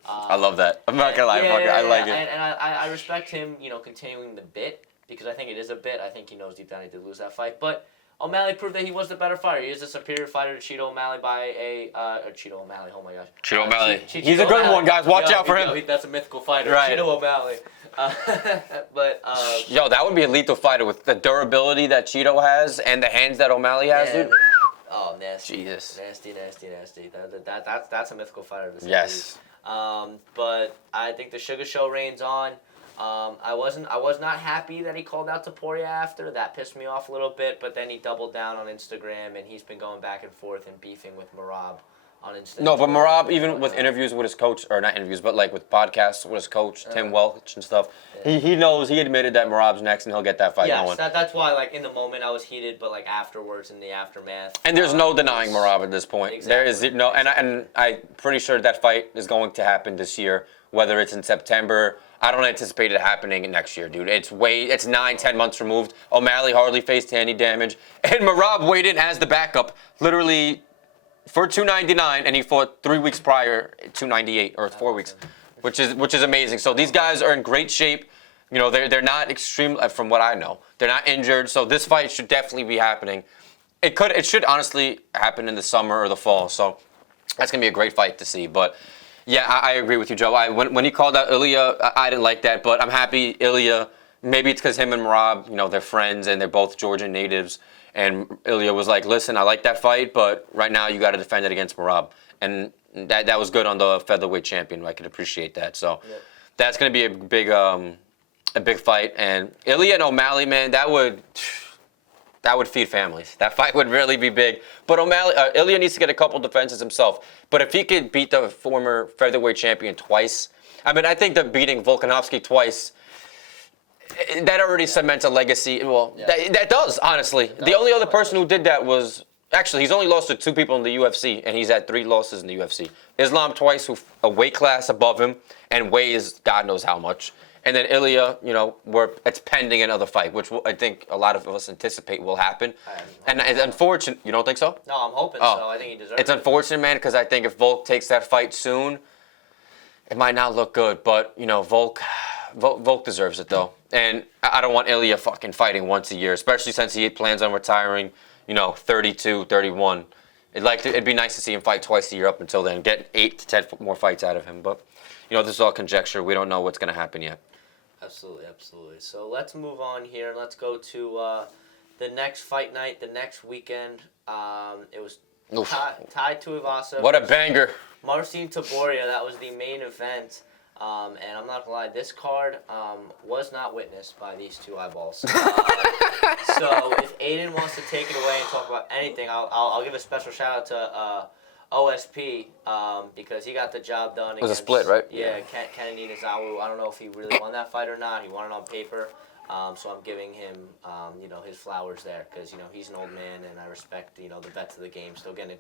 I love that. I'm not gonna lie, I like it. And I respect him, continuing the bit because I think it is a bit. I think he knows deep down he did lose that fight, but O'Malley proved that he was the better fighter. He is a superior fighter to Cheeto O'Malley by Cheeto O'Malley. Oh my gosh. Cheeto O'Malley. He's a good one, guys. Watch out for him. That's a mythical fighter. Right. Cheeto O'Malley. Yo, that would be a lethal fighter with the durability that Cheeto has and the hands that O'Malley has, dude. Oh, nasty. Jesus. Nasty. That's a mythical fighter. Yes. But I think the Sugar Show reigns on. I was not happy that he called out to Poirier after. That pissed me off a little bit, but then he doubled down on Instagram, and he's been going back and forth and beefing with Merab on Instagram. No, but Merab, even with interviews with his coach, or not interviews, but like with podcasts with his coach, Tim Welch and stuff, he knows, he admitted that Merab's next and he'll get that fight going. Yes, that's why, like, in the moment I was heated, but, like, afterwards, in the aftermath. And there's no denying Merab at this point. Exactly. There is no, and I'm pretty sure that fight is going to happen this year, whether it's in September. I don't anticipate it happening next year, dude. It's 9-10 months removed. O'Malley hardly faced any damage. And Merab weighed in as the backup, literally for 299, and he fought 3 weeks prior, 298, or 4 weeks, which is amazing. So these guys are in great shape. You know, they're not extreme, from what I know. They're not injured, so this fight should definitely be happening. It should honestly happen in the summer or the fall. So that's gonna be a great fight to see. But yeah, I agree with you, Joe. When he called out Ilya, I didn't like that, but I'm happy Ilya. Maybe it's because him and Merab, you know, they're friends and they're both Georgian natives. And Ilya was like, "Listen, I like that fight, but right now you got to defend it against Merab." And that was good on the featherweight champion. I could appreciate that. So, That's gonna be a big fight. And Ilya and O'Malley, man, that would feed families. That fight would really be big. But Ilya needs to get a couple defenses himself. But if he could beat the former featherweight champion twice, I mean, I think that beating Volkanovski twice, that already cements a legacy. Well, that does, honestly. The only other person who did that was, actually, he's only lost to 2 people in the UFC, and he's had 3 losses in the UFC. Islam twice, who a weight class above him, and weighs God knows how much. And then Ilya, it's pending another fight, which I think a lot of us anticipate will happen. And it's unfortunate. You don't think so? No, I'm hoping so. I think he deserves it. It's unfortunate, man, because I think if Volk takes that fight soon, it might not look good. But, Volk deserves it, though. And I don't want Ilya fucking fighting once a year, especially since he plans on retiring, 32, 31. It'd be nice to see him fight twice a year up until then, get 8 to 10 more fights out of him. But, this is all conjecture. We don't know what's going to happen yet. Absolutely. So let's move on here. Let's go to the next fight night, the next weekend. It was Tai Tuivasa. What a banger. Marcin Tybura, that was the main event. And I'm not going to lie, this card was not witnessed by these 2 eyeballs. So if Aiden wants to take it away and talk about anything, I'll give a special shout out to OSP because he got the job done. It was a split, right? Yeah, Kennedy Nizawa. I don't know if he really won that fight or not. He won it on paper. So I'm giving him, his flowers there because, he's an old man and I respect, the vets of the game. Still getting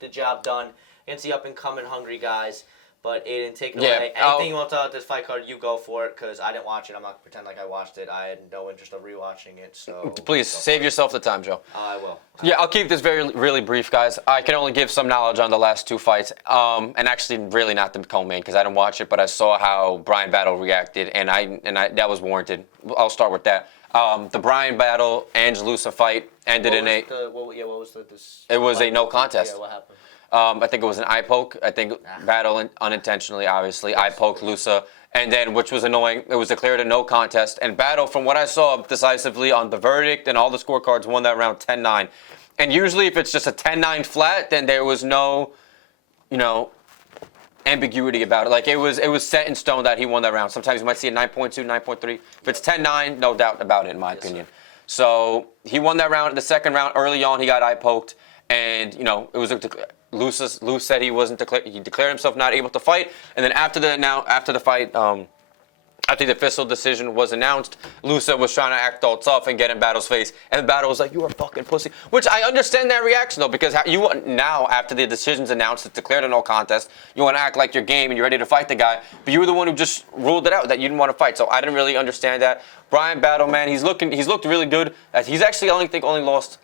the job done against the up-and-coming hungry guys. But Aiden, take it away. Anything you want to talk about this fight card, you go for it, because I didn't watch it. I'm not going to pretend like I watched it. I had no interest of rewatching it. So please, save yourself the time, Joe. I will. Yeah, I'll keep this really brief, guys. I can only give some knowledge on the last 2 fights. And actually, really not the co-main, because I didn't watch it, but I saw how Brian Battle reacted, and I that was warranted. I'll start with that. The Brian Battle, Ange Loosa fight ended in a... What was the... It was a no contest. Yeah, what happened? I think it was an eye poke. I think Battle unintentionally, obviously. Eye poked Loosa. And then, which was annoying, it was declared a no contest. And Battle, from what I saw decisively on the verdict and all the scorecards, won that round 10-9. And usually if it's just a 10-9 flat, then there was no, ambiguity about it. Like, it was set in stone that he won that round. Sometimes you might see a 9.2, 9.3. If it's 10-9, no doubt about it, in my opinion. Sir. So he won that round. The second round, early on, he got eye poked. And, it was Loosa said he wasn't he declared himself not able to fight, and then after the fight, after the official decision was announced, Loosa was trying to act all tough and get in Battle's face, and Battle was like, "You are a fucking pussy," which I understand that reaction though, because you now after the decision's announced, it's declared a no contest, you want to act like you're game and you're ready to fight the guy, but you were the one who just ruled it out that you didn't want to fight. So I didn't really understand that. Brian Battle, man, he's looked really good. He's actually only lost.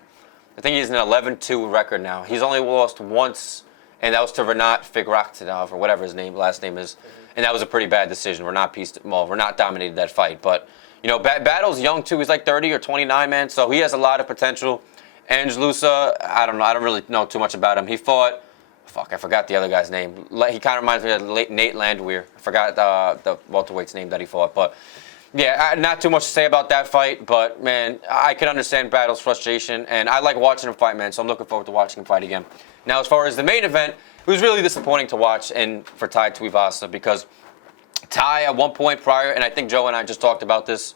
I think he's an 11-2 record now. He's only lost once, and that was to Renat Figrakhtinov, or whatever his last name is. And that was a pretty bad decision. Renat dominated that fight. But, Battle's young, too. He's like 30 or 29, man. So he has a lot of potential. Ange Loosa, I don't know. I don't really know too much about him. He fought, I forgot the other guy's name. He kind of reminds me of Nate Landwehr. I forgot the welterweight's name that he fought. But, yeah, not too much to say about that fight, but, man, I can understand Battle's frustration, and I like watching him fight, man, so I'm looking forward to watching him fight again. Now, as far as the main event, it was really disappointing to watch for Tai Tuivasa, because Tai, at one point prior, and I think Joe and I just talked about this,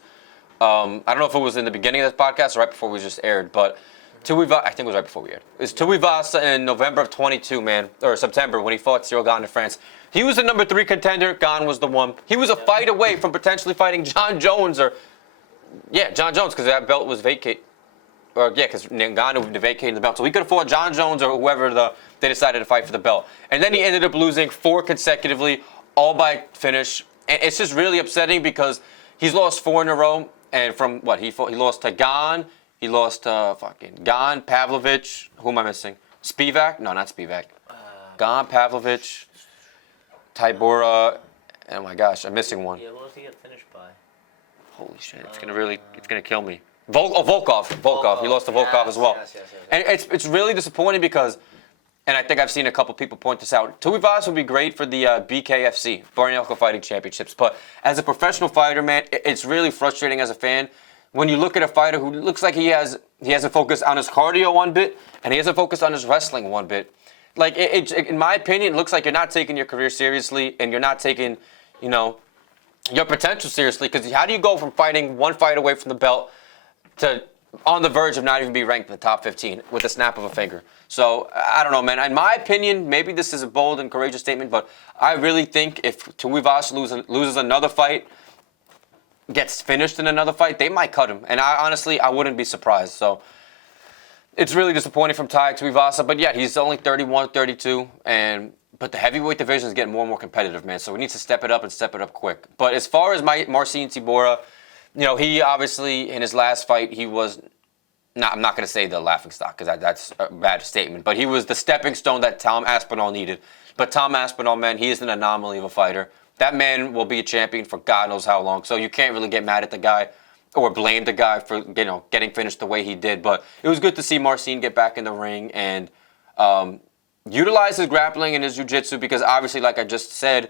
I don't know if it was in the beginning of this podcast or right before we just aired, but Tuivasa, I think it was right before we aired. It was Tuivasa in November of 22, man, or September, when he fought Cyril Gane in France. He was the number 3 contender. Gane was the 1. He was a fight away from potentially fighting John Jones John Jones, because that belt was vacated. Because Gane would be vacating the belt. So he could have fought John Jones or whoever they decided to fight for the belt. And then he ended up losing 4 consecutively, all by finish. And it's just really upsetting because he's lost 4 in a row. And from what he fought, he lost to Gane. He lost to Gane, Pavlovich. Who am I missing? Spivak? No, not Spivak. Gane, Pavlovich, Tybura. Oh my gosh, I'm missing one. Yeah, what was he get finished by? Holy shit, it's gonna kill me. Volkov. He lost to Volkov as well. Yes. And it's really disappointing because, and I think I've seen a couple people point this out, Tuivasa would be great for the BKFC, Bare Knuckle Fighting Championships. But as a professional fighter, man, it's really frustrating as a fan when you look at a fighter who looks like he hasn't focused on his cardio one bit, and he hasn't focused on his wrestling one bit. Like, in my opinion, it looks like you're not taking your career seriously, and you're not taking, your potential seriously, because how do you go from fighting one fight away from the belt to on the verge of not even be ranked in the top 15 with a snap of a finger? So I don't know, man. In my opinion, maybe this is a bold and courageous statement, but I really think if Tuivasa loses another fight, gets finished in another fight, they might cut him. And I wouldn't be surprised. So it's really disappointing from Tai Tuivasa, but yeah, he's only 31, 32, but the heavyweight division is getting more and more competitive, man. So we need to step it up and step it up quick. But as far as Marcin Tybura, he obviously in his last fight he was. I'm not going to say the laughingstock because that's a bad statement, but he was the stepping stone that Tom Aspinall needed. But Tom Aspinall, man, he is an anomaly of a fighter. That man will be a champion for God knows how long. So you can't really get mad at the guy or blame the guy for getting finished the way he did. But it was good to see Marcin get back in the ring and utilize his grappling and his jiu-jitsu because obviously, like I just said,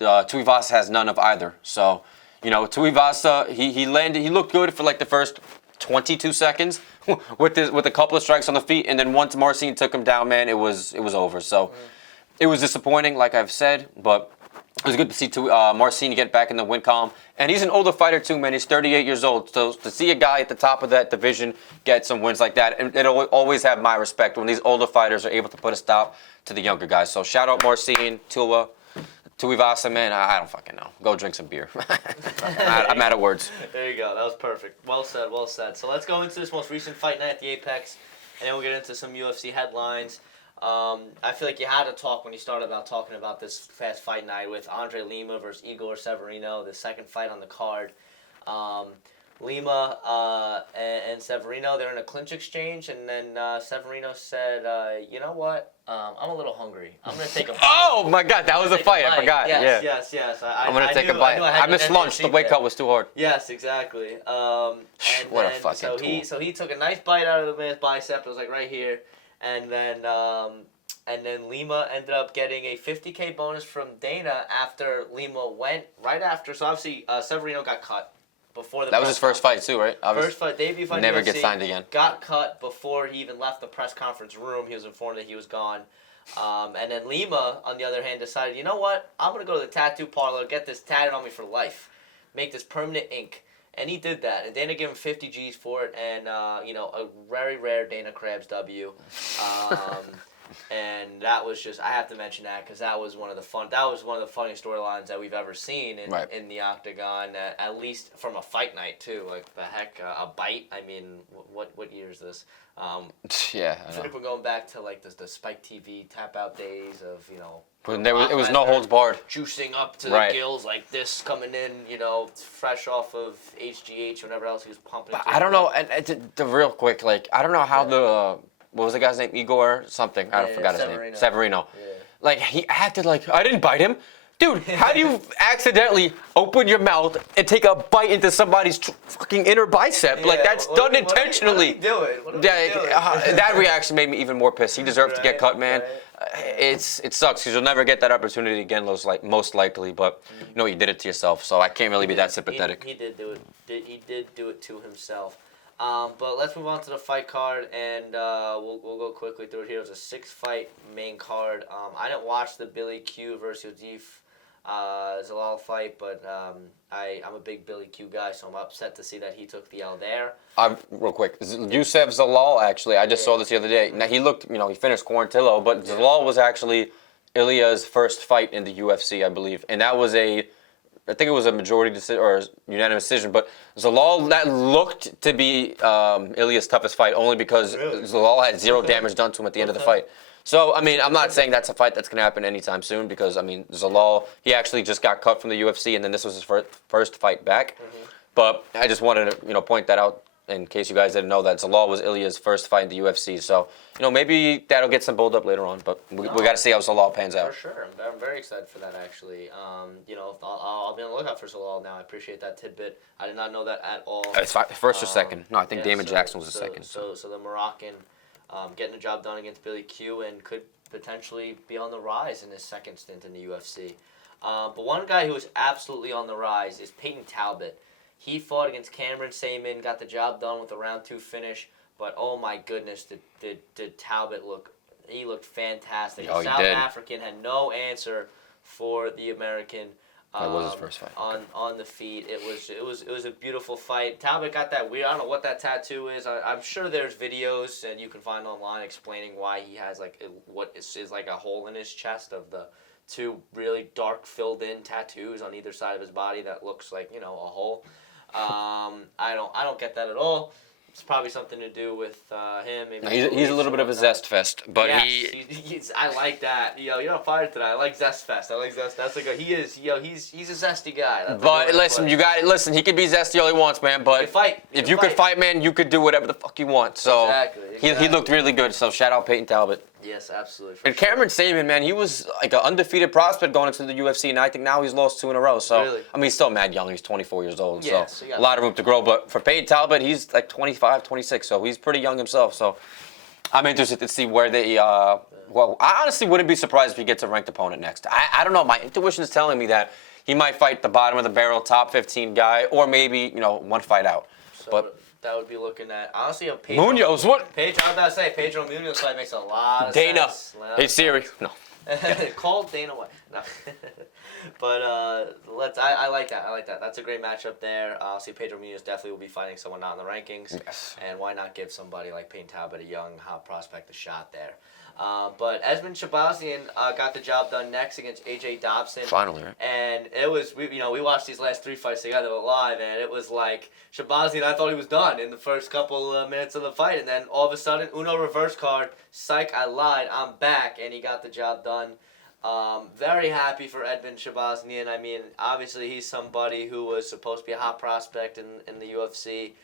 Tuivasa has none of either. So, Tuivasa, he looked good for like the first 22 seconds with a couple of strikes on the feet, and then once Marcin took him down, man, it was over. So it was disappointing, like I've said, but it was good to see Marcin get back in the win column. And he's an older fighter too, man. He's 38 years old. So to see a guy at the top of that division get some wins like that, it'll always have my respect when these older fighters are able to put a stop to the younger guys. So shout out Marcin, Tuivasa, man. I don't fucking know. Go drink some beer. I'm out of words. There you go. That was perfect. Well said, well said. So let's go into this most recent fight night at the Apex, and then we'll get into some UFC headlines. I feel like you had to talk when you started about talking about this fast fight night with Andre Lima versus Igor Severino, the second fight on the card. Lima and Severino, they're in a clinch exchange, and then Severino said, you know what? I'm a little hungry. I'm going to take a bite. Oh, my God, that was a fight. I forgot. Yes. I'm going to take a bite. I missed lunch. The weight cut was too hard. Yes, exactly. What a fucking tool. So he took a nice bite out of the man's bicep. It was like right here. And then Lima ended up getting a $50K bonus from Dana after Lima went right after. So obviously Severino got cut before the. That was his first fight too, right? First fight, debut fight. Never UFC, gets signed again. Got cut before he even left the press conference room. He was informed that he was gone. And then Lima, on the other hand, decided, you know what? I'm gonna go to the tattoo parlor, get this tatted on me for life, make this permanent ink. And he did that, and Dana gave him 50 G's for it, and a very rare Dana Krabs W. And that was just, I have to mention that because that was one of the funniest storylines that we've ever seen in the octagon, at least from a fight night too. Like the heck, a bite. I mean, what year is this? Yeah, I think we're going back to like the Spike TV tap out days of When it was no holds barred. Juicing up to the gills like this, coming in, fresh off of HGH or whatever else he was pumping. I don't know, and the real quick, like, I don't know how what was the guy's name? Igor something. I forgot his name. Severino. Yeah. Like, he acted like, I didn't bite him. Dude, how do you accidentally open your mouth and take a bite into somebody's fucking inner bicep? Yeah, like, that's done intentionally. That reaction made me even more pissed. He deserved to get cut, man. It sucks because you'll never get that opportunity again, most likely. But you did it to yourself, so I can't really be that sympathetic. He did do it. He did do it to himself. But let's move on to the fight card, and we'll go quickly through it here. It was a 6-fight main card. I didn't watch the Billy Q versus Yosef Zalal fight, but I'm a big Billy Q guy, so I'm upset to see that he took the L there. Real quick, Yusef Zalal, actually, I just saw this the other day. Now, he looked, he finished Quarantillo, but Zalal was actually Ilya's first fight in the UFC, I believe. And that was I think it was a majority decision or unanimous decision, but Zalal, that looked to be Ilya's toughest fight only because Zalal had zero damage done to him at the end of the fight. So, I mean, I'm not saying that's a fight that's going to happen anytime soon because, I mean, Zalal, he actually just got cut from the UFC, and then this was his first fight back. Mm-hmm. But I just wanted to, point that out in case you guys didn't know that Zalal was Ilya's first fight in the UFC. So, maybe that'll get some build up later on, but we got to see how Zalal pans out. For sure. I'm very excited for that, actually. I'll be on the lookout for Zalal now. I appreciate that tidbit. I did not know that at all. It's first or second. No, I think Damon Jackson was the second. So the Moroccan getting the job done against Billy Q and could potentially be on the rise in his second stint in the UFC. But one guy who is absolutely on the rise is Peyton Talbot. He fought against Cameron Saman, got the job done with a round 2 finish. But oh my goodness, did Talbot look? He looked fantastic. The South African had no answer for the American. That was his first fight. On the feet. It was a beautiful fight. Talbot got that weird. I don't know what that tattoo is. I'm sure there's videos and you can find online explaining why he has like what is like a hole in his chest of the two really dark filled in tattoos on either side of his body that looks like a hole. I don't get that at all. It's probably something to do with him. Maybe He's a little bit of a zest fest, but yes, I like that. You're on fire today. I like zest fest. I like zest. That's like he's a zesty guy. But listen, he could be zesty all he wants, man. But if you could fight, man, you could do whatever the fuck you want. So exactly. He looked really good. So shout out Peyton Talbot. Yes, absolutely. And Cameron Saman, man, he was like an undefeated prospect going into the UFC, and I think now he's lost 2 in a row. So really? I mean, he's still mad young. He's 24 years old, Yeah, so a lot of room to grow. But for Peyton Talbot, he's like 25, 26, so he's pretty young himself. So I'm interested to see where they. Well, I honestly wouldn't be surprised if he gets a ranked opponent next. I don't know. My intuition is telling me that he might fight the bottom of the barrel, top 15 guy, or maybe one fight out. So but that would be looking at honestly a Pedro. Munoz, what? I was about to say Pedro Munoz fight makes a lot of Dana. sense. Hey Siri. No. Call Dana White. No. But I like that. I like that. That's a great matchup there. See, Pedro Munoz definitely will be fighting someone not in the rankings. Yes. And why not give somebody like Payne Talbot, a young, hot prospect, a shot there? But Esmond Shabazian got the job done next against AJ Dobson. Finally, right? And it was we watched these last 3 fights together live, and it was like Shabazian. I thought he was done in the first couple minutes of the fight, and then all of a sudden, Uno reverse card. Psych, I lied. I'm back, and he got the job done. Very happy for Edmund Shabazian. I mean, obviously he's somebody who was supposed to be a hot prospect in the UFC.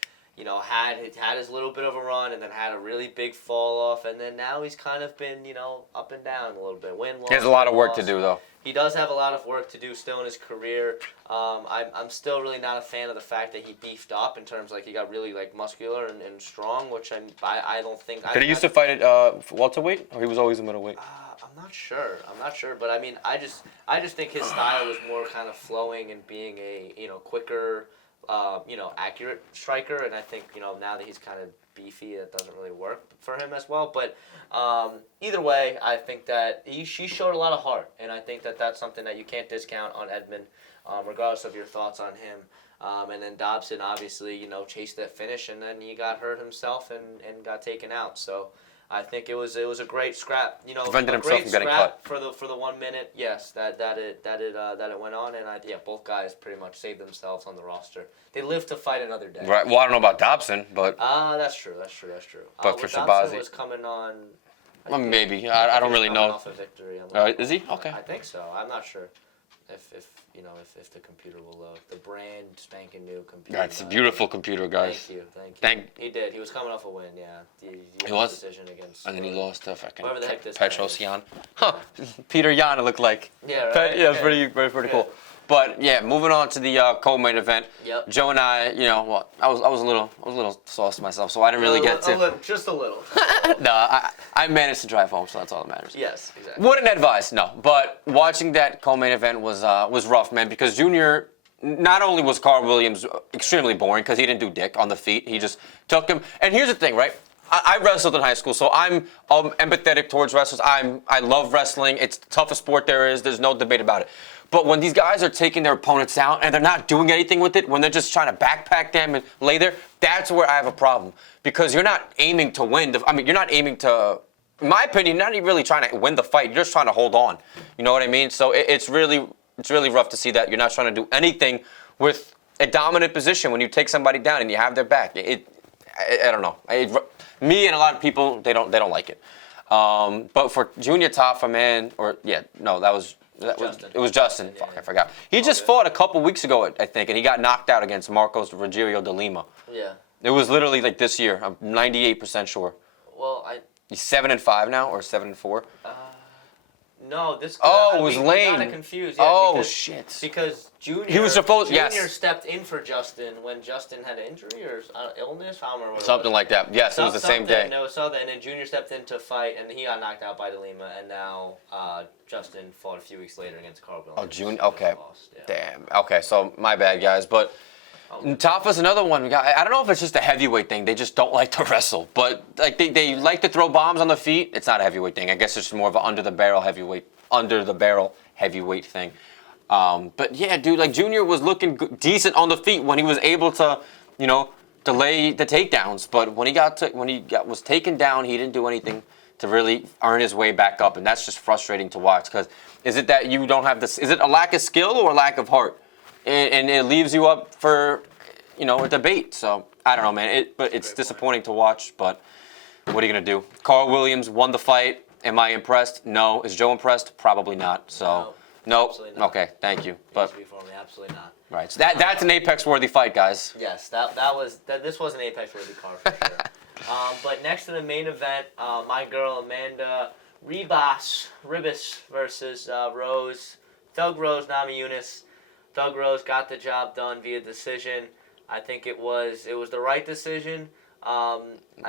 Had his little bit of a run and then had a really big fall off, and then now he's kind of been, up and down a little bit. Win, loss. He has a lot of work to do, though. He does have a lot of work to do still in his career. I'm still really not a fan of the fact that he beefed up in terms he got really muscular and strong, which I don't think. Did he used to fight at welterweight, or he was always a middleweight? I'm not sure, but I mean, I just think his style was more kind of flowing and being a quicker, accurate striker, and I think now that he's kind of beefy, that doesn't really work for him as well. But either way, I think that she showed a lot of heart, and I think that that's something that you can't discount on Edmund, regardless of your thoughts on him. And then Dobson obviously chased that finish, and then he got hurt himself and got taken out. So I think it was a great scrap. Prevented a himself great from getting scrap cut. for the 1 minute. Yes, that it went on, and both guys pretty much saved themselves on the roster. They live to fight another day. Right. Well, I don't know about Dobson, but that's true. But for Dobson Shabazi was coming on. Maybe I don't really know. Off a victory. Is he? Okay. I think so. I'm not sure. If the computer will load. The brand spanking new computer. It's a beautiful computer, guys. Thank you. He did. He was coming off a win, yeah. He was? Decision against, And then he lost to fucking whatever the heck this Petrosyan. Huh. Peter Yan, it looked like. Yeah, right. Yeah, it's pretty cool. But yeah, moving on to the co-main event. Yep. Joe and I, I was a little sauced myself, so I didn't really get to. Just a little. No, I managed to drive home, so that's all that matters. Yes, exactly. Wouldn't advise, no. But watching that co-main event was rough, man, because Junior. Not only was Carl Williams extremely boring because he didn't do dick on the feet, he just took him. And here's the thing, right? I wrestled in high school, so I'm empathetic towards wrestlers. I love wrestling. It's the toughest sport there is. There's no debate about it. But when these guys are taking their opponents out and they're not doing anything with it, when they're just trying to backpack them and lay there, that's where I have a problem. Because you're not aiming to win. You're not aiming to, in my opinion, you're not even really trying to win the fight. You're just trying to hold on. You know what I mean? So it's really rough to see that you're not trying to do anything with a dominant position when you take somebody down and you have their back. I don't know. Me and a lot of people, they don't like it. But for Junior Taffa, man, it was Justin. Yeah, Fuck, I forgot. He just fought a couple weeks ago, I think, and he got knocked out against Marcos Rogerio de Lima. Yeah. It was literally like this year. I'm 98% sure. Well, He's 7-5 now, or 7-4. No, this. It was Lane. We got it confused. Yeah, shit. Because Junior. He was supposed. Junior stepped in for Justin when Justin had an injury or illness. I don't remember. What Something like that. Yes, it was the same day. No, and then Junior stepped in to fight, and he got knocked out by De Lima, and now Justin fought a few weeks later against Carl Williams. Oh, Junior. Okay. Lost, yeah. Damn. Okay, so my bad, guys, but. Taffa's another one. I don't know if it's just a heavyweight thing. They just don't like to wrestle. But they like to throw bombs on the feet. It's not a heavyweight thing. I guess it's more of an under the barrel heavyweight thing. But yeah, dude, like Junior was looking decent on the feet when he was able to, delay the takedowns. But when he was taken down, he didn't do anything to really earn his way back up, and that's just frustrating to watch. Because is it that you don't have this? Is it a lack of skill or a lack of heart? And it leaves you up for, a debate. So I don't know, man. But it's disappointing to watch. But what are you gonna do? Carl Williams won the fight. Am I impressed? No. Is Joe impressed? Probably not. So. No. Nope. Okay, thank you. But Absolutely not. right, so that's an Apex-worthy fight, guys. Yes, this was an Apex-worthy card for sure. But next to the main event, my girl Amanda Ribas versus Rose. Thug Rose Namajunas. Thug Rose got the job done via decision. I think it was the right decision. I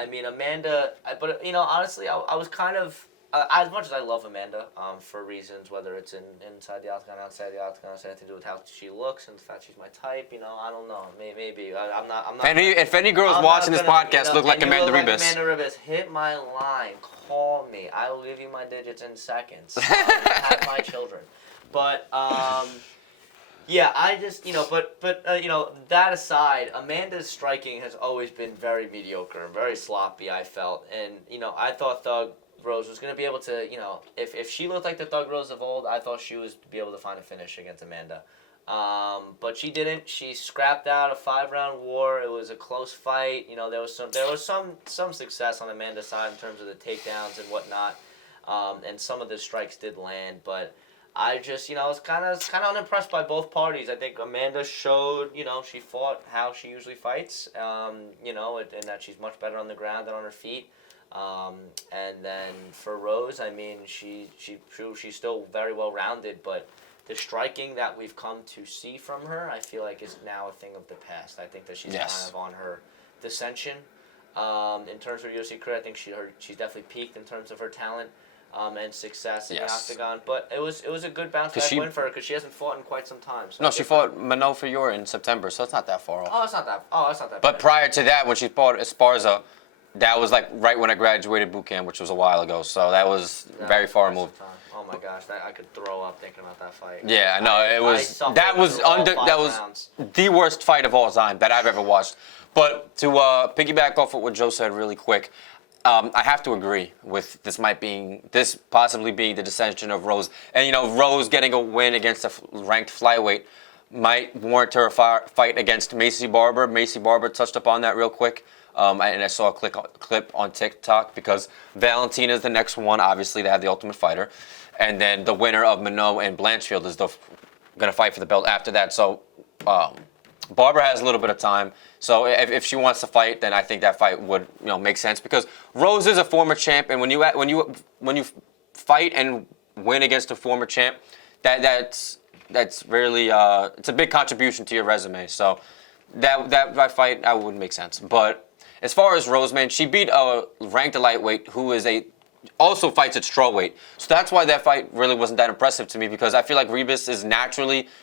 mean, Amanda, but honestly, I was kind of. As much as I love Amanda, for reasons, whether it's inside the octagon, outside the octagon, it's anything to do with how she looks and the fact she's my type, I don't know. Maybe. I'm not. If any girls watching this podcast look like Amanda Ribas. Amanda Ribas, hit my line. Call me. I will give you my digits in seconds. Have my children. But, yeah, I just, but that aside, Amanda's striking has always been very mediocre, very sloppy, I felt. And, I thought Thug Rose was going to be able to, if she looked like the Thug Rose of old, I thought she was be able to find a finish against Amanda. But she didn't. She scrapped out a 5-round war. It was a close fight. There was some success on Amanda's side in terms of the takedowns and whatnot. And some of the strikes did land, but I just, was kind of unimpressed by both parties. I think Amanda showed, she fought how she usually fights, and that she's much better on the ground than on her feet. And then for Rose, I mean, she's still very well rounded, but the striking that we've come to see from her, I feel like is now a thing of the past. I think that she's kind of on her descension. In terms of UFC career, I think she's definitely peaked in terms of her talent. And success in the octagon, but it was a good bounce back win for her because she hasn't fought in quite some time. So no, she fought Manon Fiore in September, so it's not that far off. Oh, it's not that. But bad. prior to that, when she fought Esparza, that was like right when I graduated boot camp, which was a while ago. So that was very far removed. Oh my gosh, I could throw up thinking about that fight. Yeah, no, it was that was the worst fight of all time that I've ever watched. But to piggyback off of what Joe said really quick. I have to agree with this possibly being the dissension of Rose. And, Rose getting a win against a ranked flyweight might warrant her a fight against Macy Barber. Macy Barber touched upon that real quick. And I saw a clip on TikTok because Valentina is the next one. Obviously, they have the Ultimate Fighter. And then the winner of Minot and Blanchfield is going to fight for the belt after that. So Barber has a little bit of time. So if she wants to fight, then I think that fight would make sense because Rose is a former champ, and when you fight and win against a former champ, that's really it's a big contribution to your resume. So that fight would make sense. But as far as Rose, man, she beat a ranked lightweight who is also fights at strawweight. So that's why that fight really wasn't that impressive to me because I feel like Ribas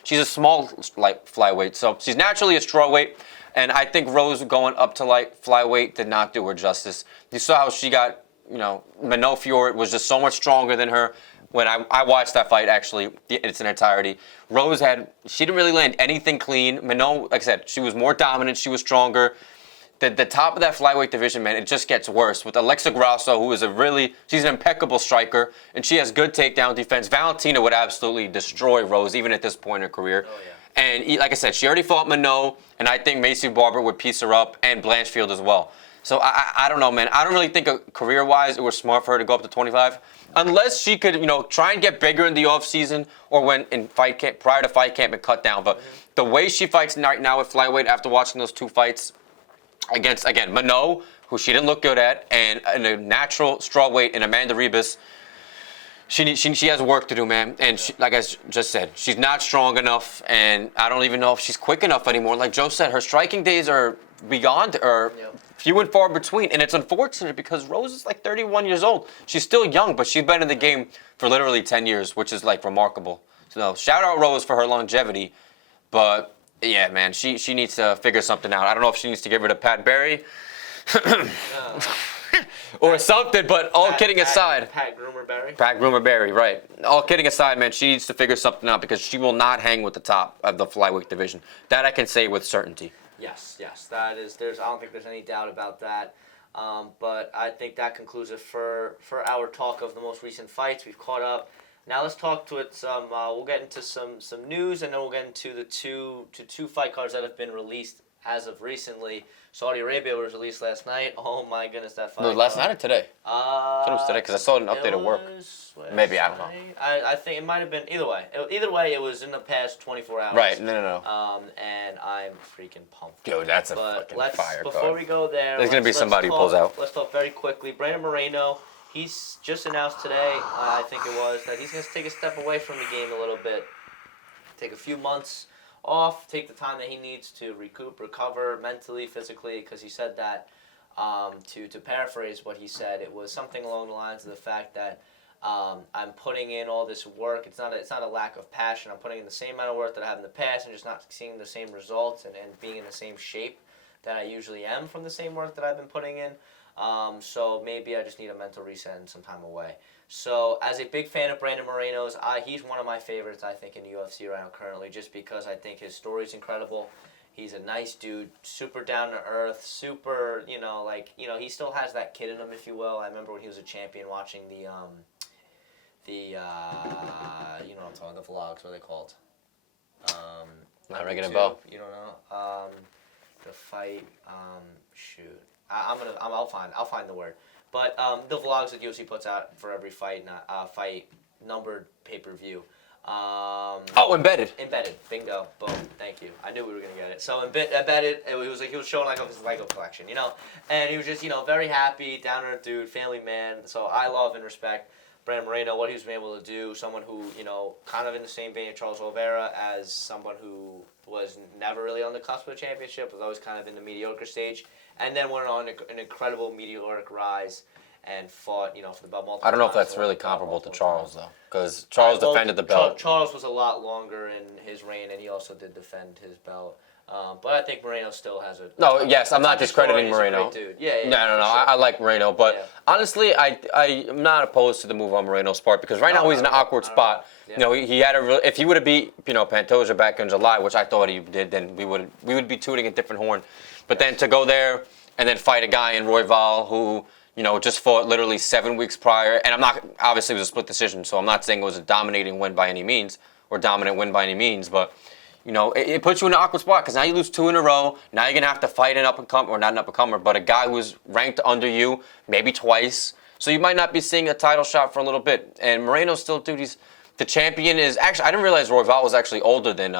she's a small flyweight, so she's naturally a strawweight. And I think Rose going up to flyweight did not do her justice. You saw how she got, Manon Fiore was just so much stronger than her. When I watched that fight, actually, in its entirety, she didn't really land anything clean. Manon, like I said, she was more dominant, she was stronger. The top of that flyweight division, man, it just gets worse. With Alexa Grasso, who is she's an impeccable striker, and she has good takedown defense. Valentina would absolutely destroy Rose, even at this point in her career. Oh, yeah. And like I said, she already fought Minot, and I think Macy Barber would piece her up, and Blanchfield as well. So I don't know, man. I don't really think career-wise it was smart for her to go up to 25, unless she could, try and get bigger in the off-season or when in fight camp, prior to fight camp and cut down. But the way she fights right now at flyweight after watching those two fights against, again, Minot, who she didn't look good at, and a natural strawweight in Amanda Ribas, She has work to do, man. And like I just said, she's not strong enough, and I don't even know if she's quick enough anymore. Like Joe said, her striking days are beyond, or few and far between. And it's unfortunate because Rose is like 31 years old. She's still young, but she's been in the game for literally 10 years, which is like remarkable. So shout out Rose for her longevity. But yeah, man, she needs to figure something out. I don't know if she needs to get rid of Pat Barry. or something. But all kidding aside, Pat Groomer-Berry. Pat Groomer-Berry, right? All kidding aside, man, she needs to figure something out because she will not hang with the top of the flyweight division. That I can say with certainty. Yes, that is. I don't think there's any doubt about that. But I think that concludes it for our talk of the most recent fights. We've caught up. Now let's talk to it some. We'll get into some news, and then we'll get into the two fight cards that have been released as of recently. Saudi Arabia was released last night. Oh my goodness, that fight. No, last night or today? I thought it was today because I saw an update at work. Maybe, I don't know. I think it might have been either way. Either way, it was in the past 24 hours. Right, no. And I'm freaking pumped. Yo, that's a fucking fire Before card. we go there, There's going to be somebody who pulls out. Let's talk very quickly. Brandon Moreno, he's just announced today, I think it was, that he's going to take a step away from the game a little bit. Take a few months off, take the time that he needs to recoup, recover mentally, physically, because he said that, to paraphrase what he said, it was something along the lines of the fact that I'm putting in all this work. It's not a lack of passion. I'm putting in the same amount of work that I have in the past and just not seeing the same results and being in the same shape that I usually am from the same work that I've been putting in. So maybe I just need a mental reset and some time away. So as a big fan of Brandon Moreno's, he's one of my favorites, I think, in the UFC right now currently, just because I think his story's incredible. He's a nice dude, super down to earth, super, he still has that kid in him, if you will. I remember when he was a champion watching the vlogs, what are they called? Not ringing a bell. You don't know? The fight, shoot. I'll find the word. But the vlogs that UFC puts out for every fight numbered pay-per-view. Embedded. Embedded. Bingo. Boom. Thank you. I knew we were gonna get it. So embedded. It was like he was showing like his Lego collection, and he was just very happy, down to earth dude, family man. So I love and respect Brandon Moreno, what he's been able to do. Someone who kind of in the same vein of Charles Oliveira, as someone who was never really on the cusp of a championship, was always kind of in the mediocre stage, and then went on an incredible meteoric rise. And fought, for the belt multiple times. I don't know if that's really comparable to Charles, though, because Charles defended the belt. Charles was a lot longer in his reign, and he also did defend his belt. But I think Moreno still has a... No, yes, I'm not discrediting Moreno. Dude. Yeah, no. Sure. I like Moreno, but honestly, I'm not opposed to the move on Moreno's part, because right now he's in an awkward spot. Yeah. He had if he would have beat, Pantoja back in July, which I thought he did, then we would be tooting a different horn. But then to go there and then fight a guy in Royval who... just fought literally 7 weeks prior, and obviously it was a split decision, so I'm not saying it was a dominating win by any means, or dominant win by any means, but, it puts you in an awkward spot, because now you lose 2 in a row, now you're going to have to fight an up-and-comer, or not an up-and-comer, but a guy who's ranked under you, maybe twice, so you might not be seeing a title shot for a little bit, and Moreno's still, dude, the champion is, actually, I didn't realize Royval was actually older than,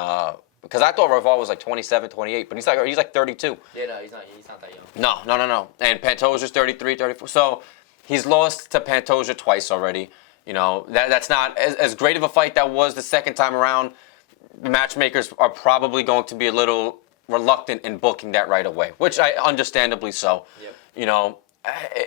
because I thought Royval was like 27, 28, but he's like 32. Yeah, no, he's not that young. No. And Pantoja's 33, 34. So he's lost to Pantoja twice already. That's not as great of a fight that was the second time around. The matchmakers are probably going to be a little reluctant in booking that right away, which I understandably so. Yep.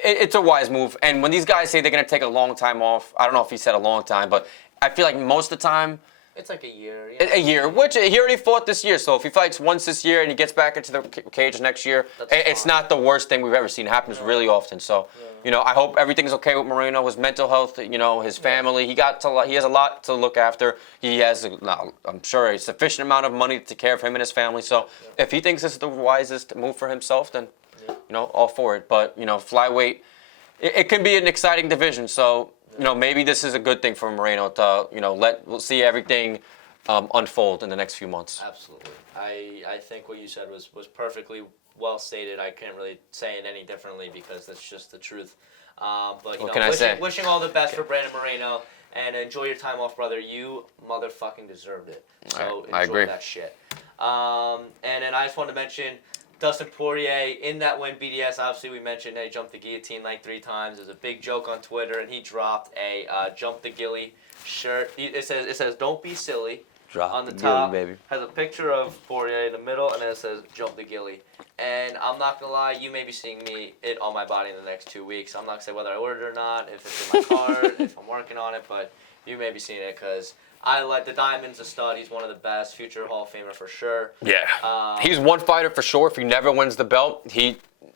It's a wise move. And when these guys say they're going to take a long time off, I don't know if he said a long time, but I feel like most of the time, it's like a year. A year, which he already fought this year. So if he fights once this year and he gets back into the cage next year, it's not the worst thing we've ever seen. It happens really often. So, I hope everything's okay with Moreno. His mental health, his family. He has a lot to look after. He has, I'm sure, a sufficient amount of money to take care of him and his family. So if he thinks this is the wisest move for himself, then, all for it. But, flyweight, it can be an exciting division. So. Maybe this is a good thing for Moreno to, we'll see everything unfold in the next few months. Absolutely. I think what you said was perfectly well stated. I can't really say it any differently because that's just the truth. But, what can I say? Wishing all the best for Brandon Moreno, and enjoy your time off, brother. You motherfucking deserved it. So I agree. Enjoy that shit. And then I just wanted to mention... Dustin Poirier, in that win, BDS, obviously we mentioned that he jumped the guillotine like 3 times. There's a big joke on Twitter, and he dropped a Jump the Gilly shirt. It says don't be silly. Drop on the the top, Gilly, baby. Has a picture of Poirier in the middle, and then it says Jump the Gilly. And I'm not going to lie, you may be seeing it on my body in the next 2 weeks. I'm not going to say whether I ordered it or not, if it's in my cart, if I'm working on it, but You may be seeing it because I like the Diamond's a stud. He's one of the best. Future Hall of Famer for sure. Yeah. He's one fighter for sure. If he never wins the belt,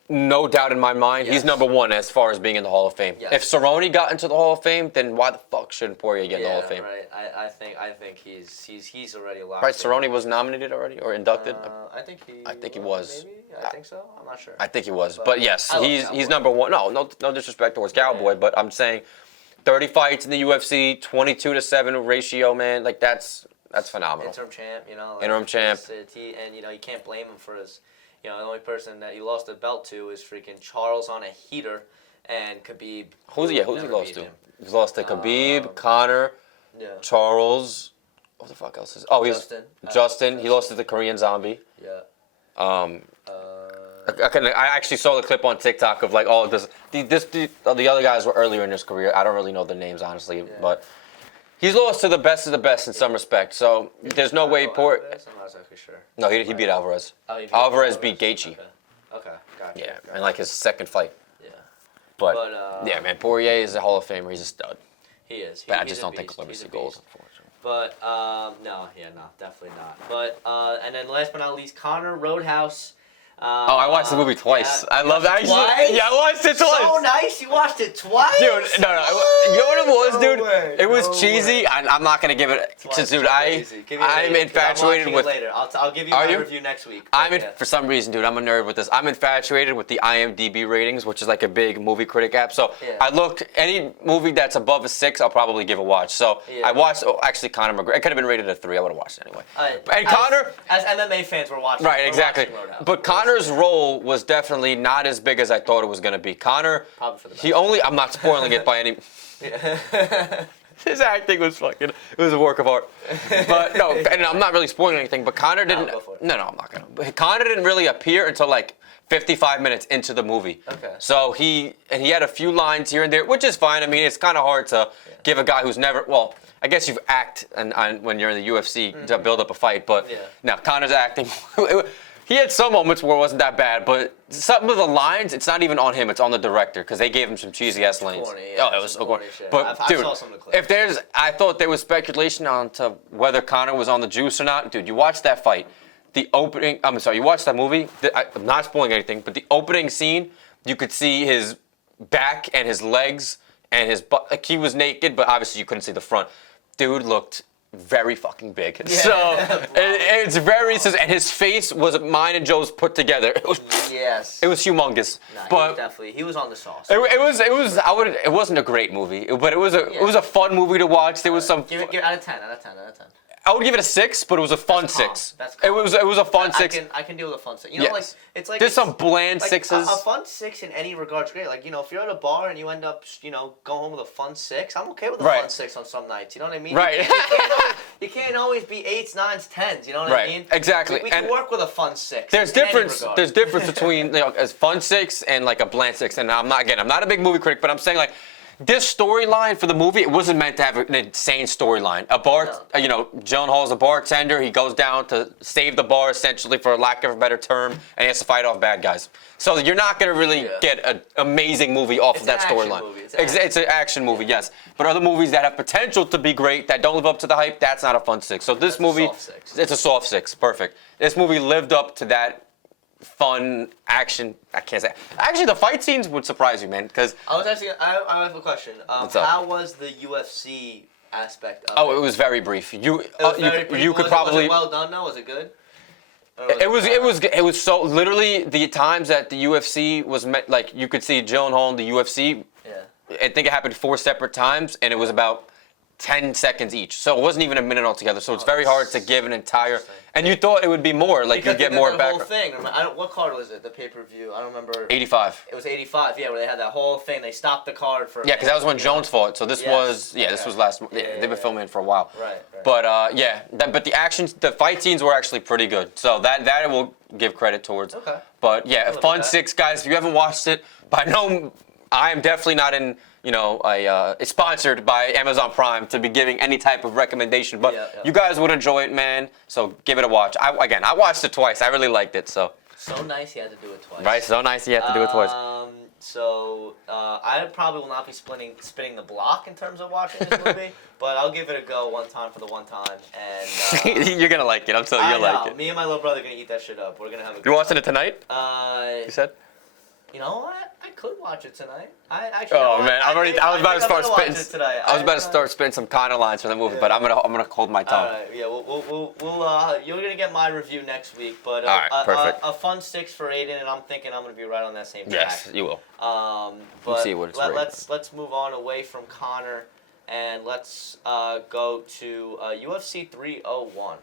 no doubt in my mind, he's number one as far as being in the Hall of Fame. Yes. If Cerrone got into the Hall of Fame, then why the fuck shouldn't Poirier get in the Hall of Fame? Right. I think he's already locked. Right, Cerrone was nominated already or inducted. I think he was. Maybe I think so. I'm not sure. I think he was, but yes, he's Cowboy. number one. No disrespect towards Cowboy, but I'm saying 30 fights in the UFC, 22-7 ratio, man. Like that's phenomenal. Interim champ, like, Interim champ. And you can't blame him for his. The only person that he lost the belt to is freaking Charles on a heater, and Khabib. Who's he lost to? He's lost to Khabib, Conor, Charles. What the fuck else is? Oh, Justin. He lost to the Korean Zombie. Yeah. I actually saw the clip on TikTok of like, the other guys were earlier in his career. I don't really know their names honestly, but he's lost to the best of the best in some respect. So there's no way I'm not exactly sure. No, he beat Alvarez. Oh, he beat Alvarez beat Gaethje. Okay. Gotcha. Yeah, and like his second fight. Yeah. But yeah, man, Poirier is a Hall of Famer. He's a stud. He is. But I just don't think he'll ever see gold, unfortunately. But no, definitely not. But and then last but not least, Connor Roadhouse. I watched the movie twice. Yeah, I love that. Twice? Yeah, I watched it twice. So nice, you watched it twice. Dude, no. You know what it was, dude? Way, it was cheesy. I'm not gonna give it. Twice, Dude, I'm infatuated with. Later. I'll give you my review next week. For some reason, dude, I'm a nerd with this. I'm infatuated with the IMDb ratings, which is like a big movie critic app. So I looked any movie that's above a 6, I'll probably give a watch. So I watched. Actually, Conor McGregor. It could have been rated a 3. I would have watched it anyway. And Conor, as MMA fans, we're watching. Right, exactly. But Conor's role was definitely not as big as I thought it was going to be. Conor, I'm not spoiling it by any. His acting was it was a work of art. But no, and I'm not really spoiling anything, but Conor didn't. No, I'm not going to. Conor didn't really appear until like 55 minutes into the movie. Okay. So he had a few lines here and there, which is fine. I mean, it's kind of hard to give a guy who's never, I guess you've act when you're in the UFC to build up a fight, but now Conor's acting. He had some moments where it wasn't that bad, but some of the lines, it's not even on him, it's on the director, because they gave him some cheesy ass lines. Corny, it was so corny. But I dude, saw some of the clips. I thought there was speculation on to whether Conor was on the juice or not. Dude, you watch that fight, you watch that movie, I'm not spoiling anything, but the opening scene, you could see his back and his legs and his butt, like he was naked, but obviously you couldn't see the front. Dude looked very fucking big. Yeah. So it's very, and his face was mine and Joe's put together. It was humongous. But he was on the sauce. It wasn't a great movie, but it was a fun movie to watch. There was some. Give it out of 10. I would give it a 6, but it was a fun 6. That's it was a fun 6. I can deal with a fun 6. It's like there's some bland 6s. A fun 6 in any regard's great. Like if you're at a bar and you end up go home with a fun 6, I'm okay with a fun 6 on some nights. You know what I mean? Right. You can't always be 8s, 9s, 10s. You know what I mean? Exactly. We can work with a fun 6. There's difference. There's difference between as fun 6 and like a bland 6. And I'm not a big movie critic, but I'm saying like. This storyline for the movie, it wasn't meant to have an insane storyline. Gyllenhaal's a bartender. He goes down to save the bar, essentially, for lack of a better term, and he has to fight off bad guys. So you're not going to really get an amazing movie off of that storyline. It's an action movie, yes. But other movies that have potential to be great, that don't live up to the hype, that's not a fun 6. So this movie, it's a soft 6. Perfect. This movie lived up to that fun action. I can't say. Actually, the fight scenes would surprise you, man. Because I have a question. How was the UFC aspect of it? It was very brief. You could probably. Was it well done though? Was it good? It was so literally the times that the UFC was met, like you could see Gyllenhaal in the UFC. Yeah. I think it happened 4 separate times, and it was about 10 seconds each. So it wasn't even a minute altogether. So it's very hard to give an entire. And you thought it would be more, like you get more back. The whole thing. What card was it? The pay-per-view. I don't remember. 85. It was 85. Yeah, where they had that whole thing. They stopped the card for. Yeah, because that was when Jones fought. So this was this was last. They've been filming it for a while. Right. But but the fight scenes were actually pretty good. So that I will give credit towards. Okay. But yeah, fun 6, guys. If you haven't watched it, I am definitely not in. It's sponsored by Amazon Prime to be giving any type of recommendation, but you guys would enjoy it, man. So give it a watch. I watched it twice. I really liked it. So nice he had to do it twice. Right, so nice he had to do it twice. So I probably will not be spinning the block in terms of watching this movie, but I'll give it a go one time for the one time. And You're gonna like it. I'm telling you, you'll like it. Me and my little brother are gonna eat that shit up. We're gonna have a good You're watching time. it tonight? You said? You know what? I could watch it tonight. Oh man, I was about to start spitting. I was about to start spitting some kind lines for the movie, but I'm gonna hold my tongue. All right, yeah, we'll you're gonna get my review next week, but all right, perfect. A fun 6 for Aiden, and I'm thinking I'm gonna be right on that same track. Yes, you will. But we'll see what it's let's move on away from Connor, and let's go to UFC 301.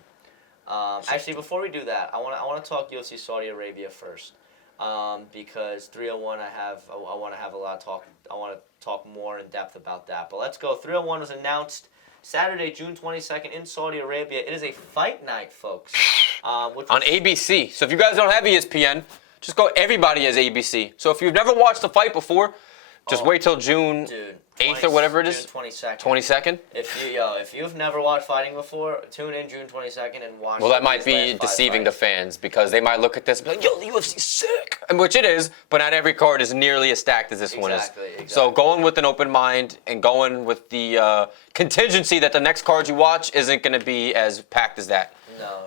Actually, before we do that, I wanna talk UFC Saudi Arabia first. Because 301 I want to have a lot of talk. I want to talk more in depth about that. But let's go. 301 was announced Saturday, June 22nd in Saudi Arabia. It is a fight night, folks. Which on ABC. So if you guys don't have ESPN, just go. Everybody has ABC. So if you've never watched a fight before, just wait till June 8th or whatever it is. June 22nd. 22nd? If you've never watched fighting before, tune in June 22nd and watch. Well, that might be deceiving the fans because they might look at this and be like, yo, the UFC's sick. And which it is, but not every card is nearly as stacked as this one is. Exactly. So going with an open mind and going with the contingency that the next card you watch isn't going to be as packed as that. No.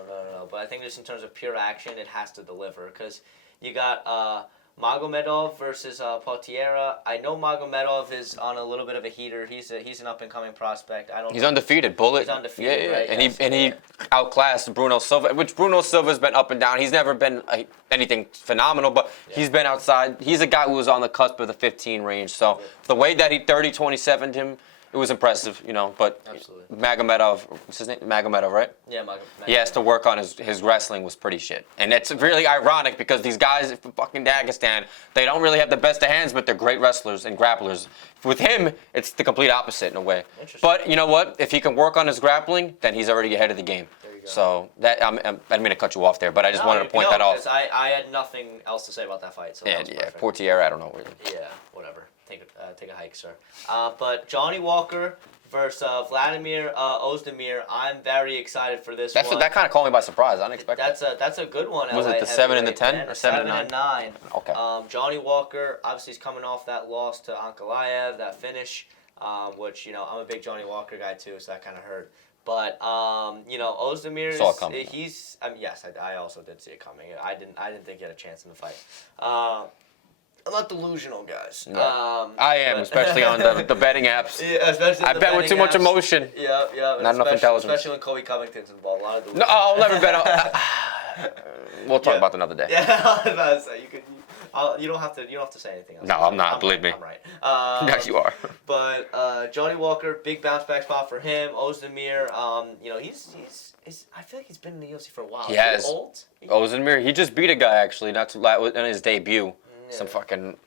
But I think just in terms of pure action, it has to deliver because you got Magomedov versus Potiera. I know Magomedov is on a little bit of a heater. He's an up and coming prospect. He's undefeated. Bullet. He's undefeated. Yeah. Right? And he outclassed Bruno Silva, which Bruno Silva's been up and down. He's never been anything phenomenal, but he's been outside. He's a guy who was on the cusp of the 15 range. So the way that he 30-27'd him, it was impressive, but absolutely. Magomedov, what's his name? Magomedov, right? Yeah, Magomedov. He has to work on his wrestling was pretty shit. And it's really ironic because these guys from fucking Dagestan, they don't really have the best of hands, but they're great wrestlers and grapplers. With him, it's the complete opposite in a way. But you know what? If he can work on his grappling, then he's already ahead of the game. There you go. So that I didn't mean to cut you off there, but I just wanted to point that out. I had nothing else to say about that fight. So yeah, that was perfect. Portiera, I don't know really. Yeah, whatever. Take a hike, sir. But Johnny Walker versus Vladimir Ozdemir. I'm very excited for this one. That kind of caught me by surprise. I didn't expect that. That's a good one. Was it the 7 and the 10 or 7 and 9? Okay. Johnny Walker obviously is coming off that loss to Ankalaev, that finish, which I'm a big Johnny Walker guy too, so that kind of hurt. But Ozdemir saw it coming. Yes, I also did see it coming. I didn't think he had a chance in the fight. I'm not delusional, guys. No. I am, especially on the betting apps. Yeah, especially I bet with too much emotion. Yeah. Not enough intelligence. Especially when Kobe Covington's involved. A lot of delusion. No, I'll never bet on. We'll talk about it another day. Yeah, I was about to say you don't have to say anything else. No, I'm not. Believe me. I'm right. Yes, you are. But Johnny Walker, big bounce back spot for him. Ozdemir, he's I feel like he's been in the UFC for a while. He has. Old? Ozdemir, he just beat a guy actually, not too in his debut. Yeah. Some fucking,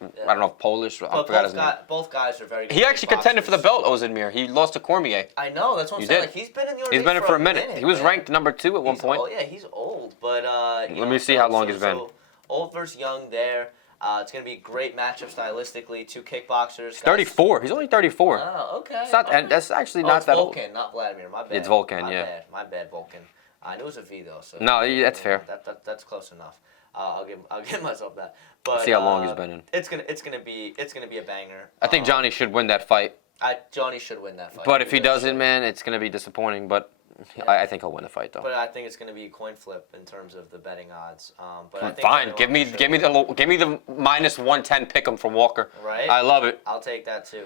I don't know, Polish. I forgot his name. Both guys are very good. He actually contended for the belt, Ozdemir. He lost to Cormier. I know, that's what I'm saying. Like, he's been in the UFC He's been in for a minute. He was ranked number 2 at one point. Oh yeah, he's old, but let me see how long he's been. Old versus young there. It's gonna be a great matchup stylistically. 2 kickboxers. He's 34. He's only 34. Oh, okay. It's not, and that's actually not that old. It's Volkan, not Vladimir. My bad. It's Volkan, yeah. My bad, Volkan. I knew it was a V though. So no, that's fair. That's close enough. I'll give myself that. But see how long he's been in. It's gonna be a banger. I think Johnny should win that fight. Johnny should win that fight. But if he doesn't, man, it's gonna be disappointing. But I think he'll win the fight though. But I think it's going to be a coin flip in terms of the betting odds. But I think fine, give me the minus 110 pick'em from Walker. Right. I love it. I'll take that too.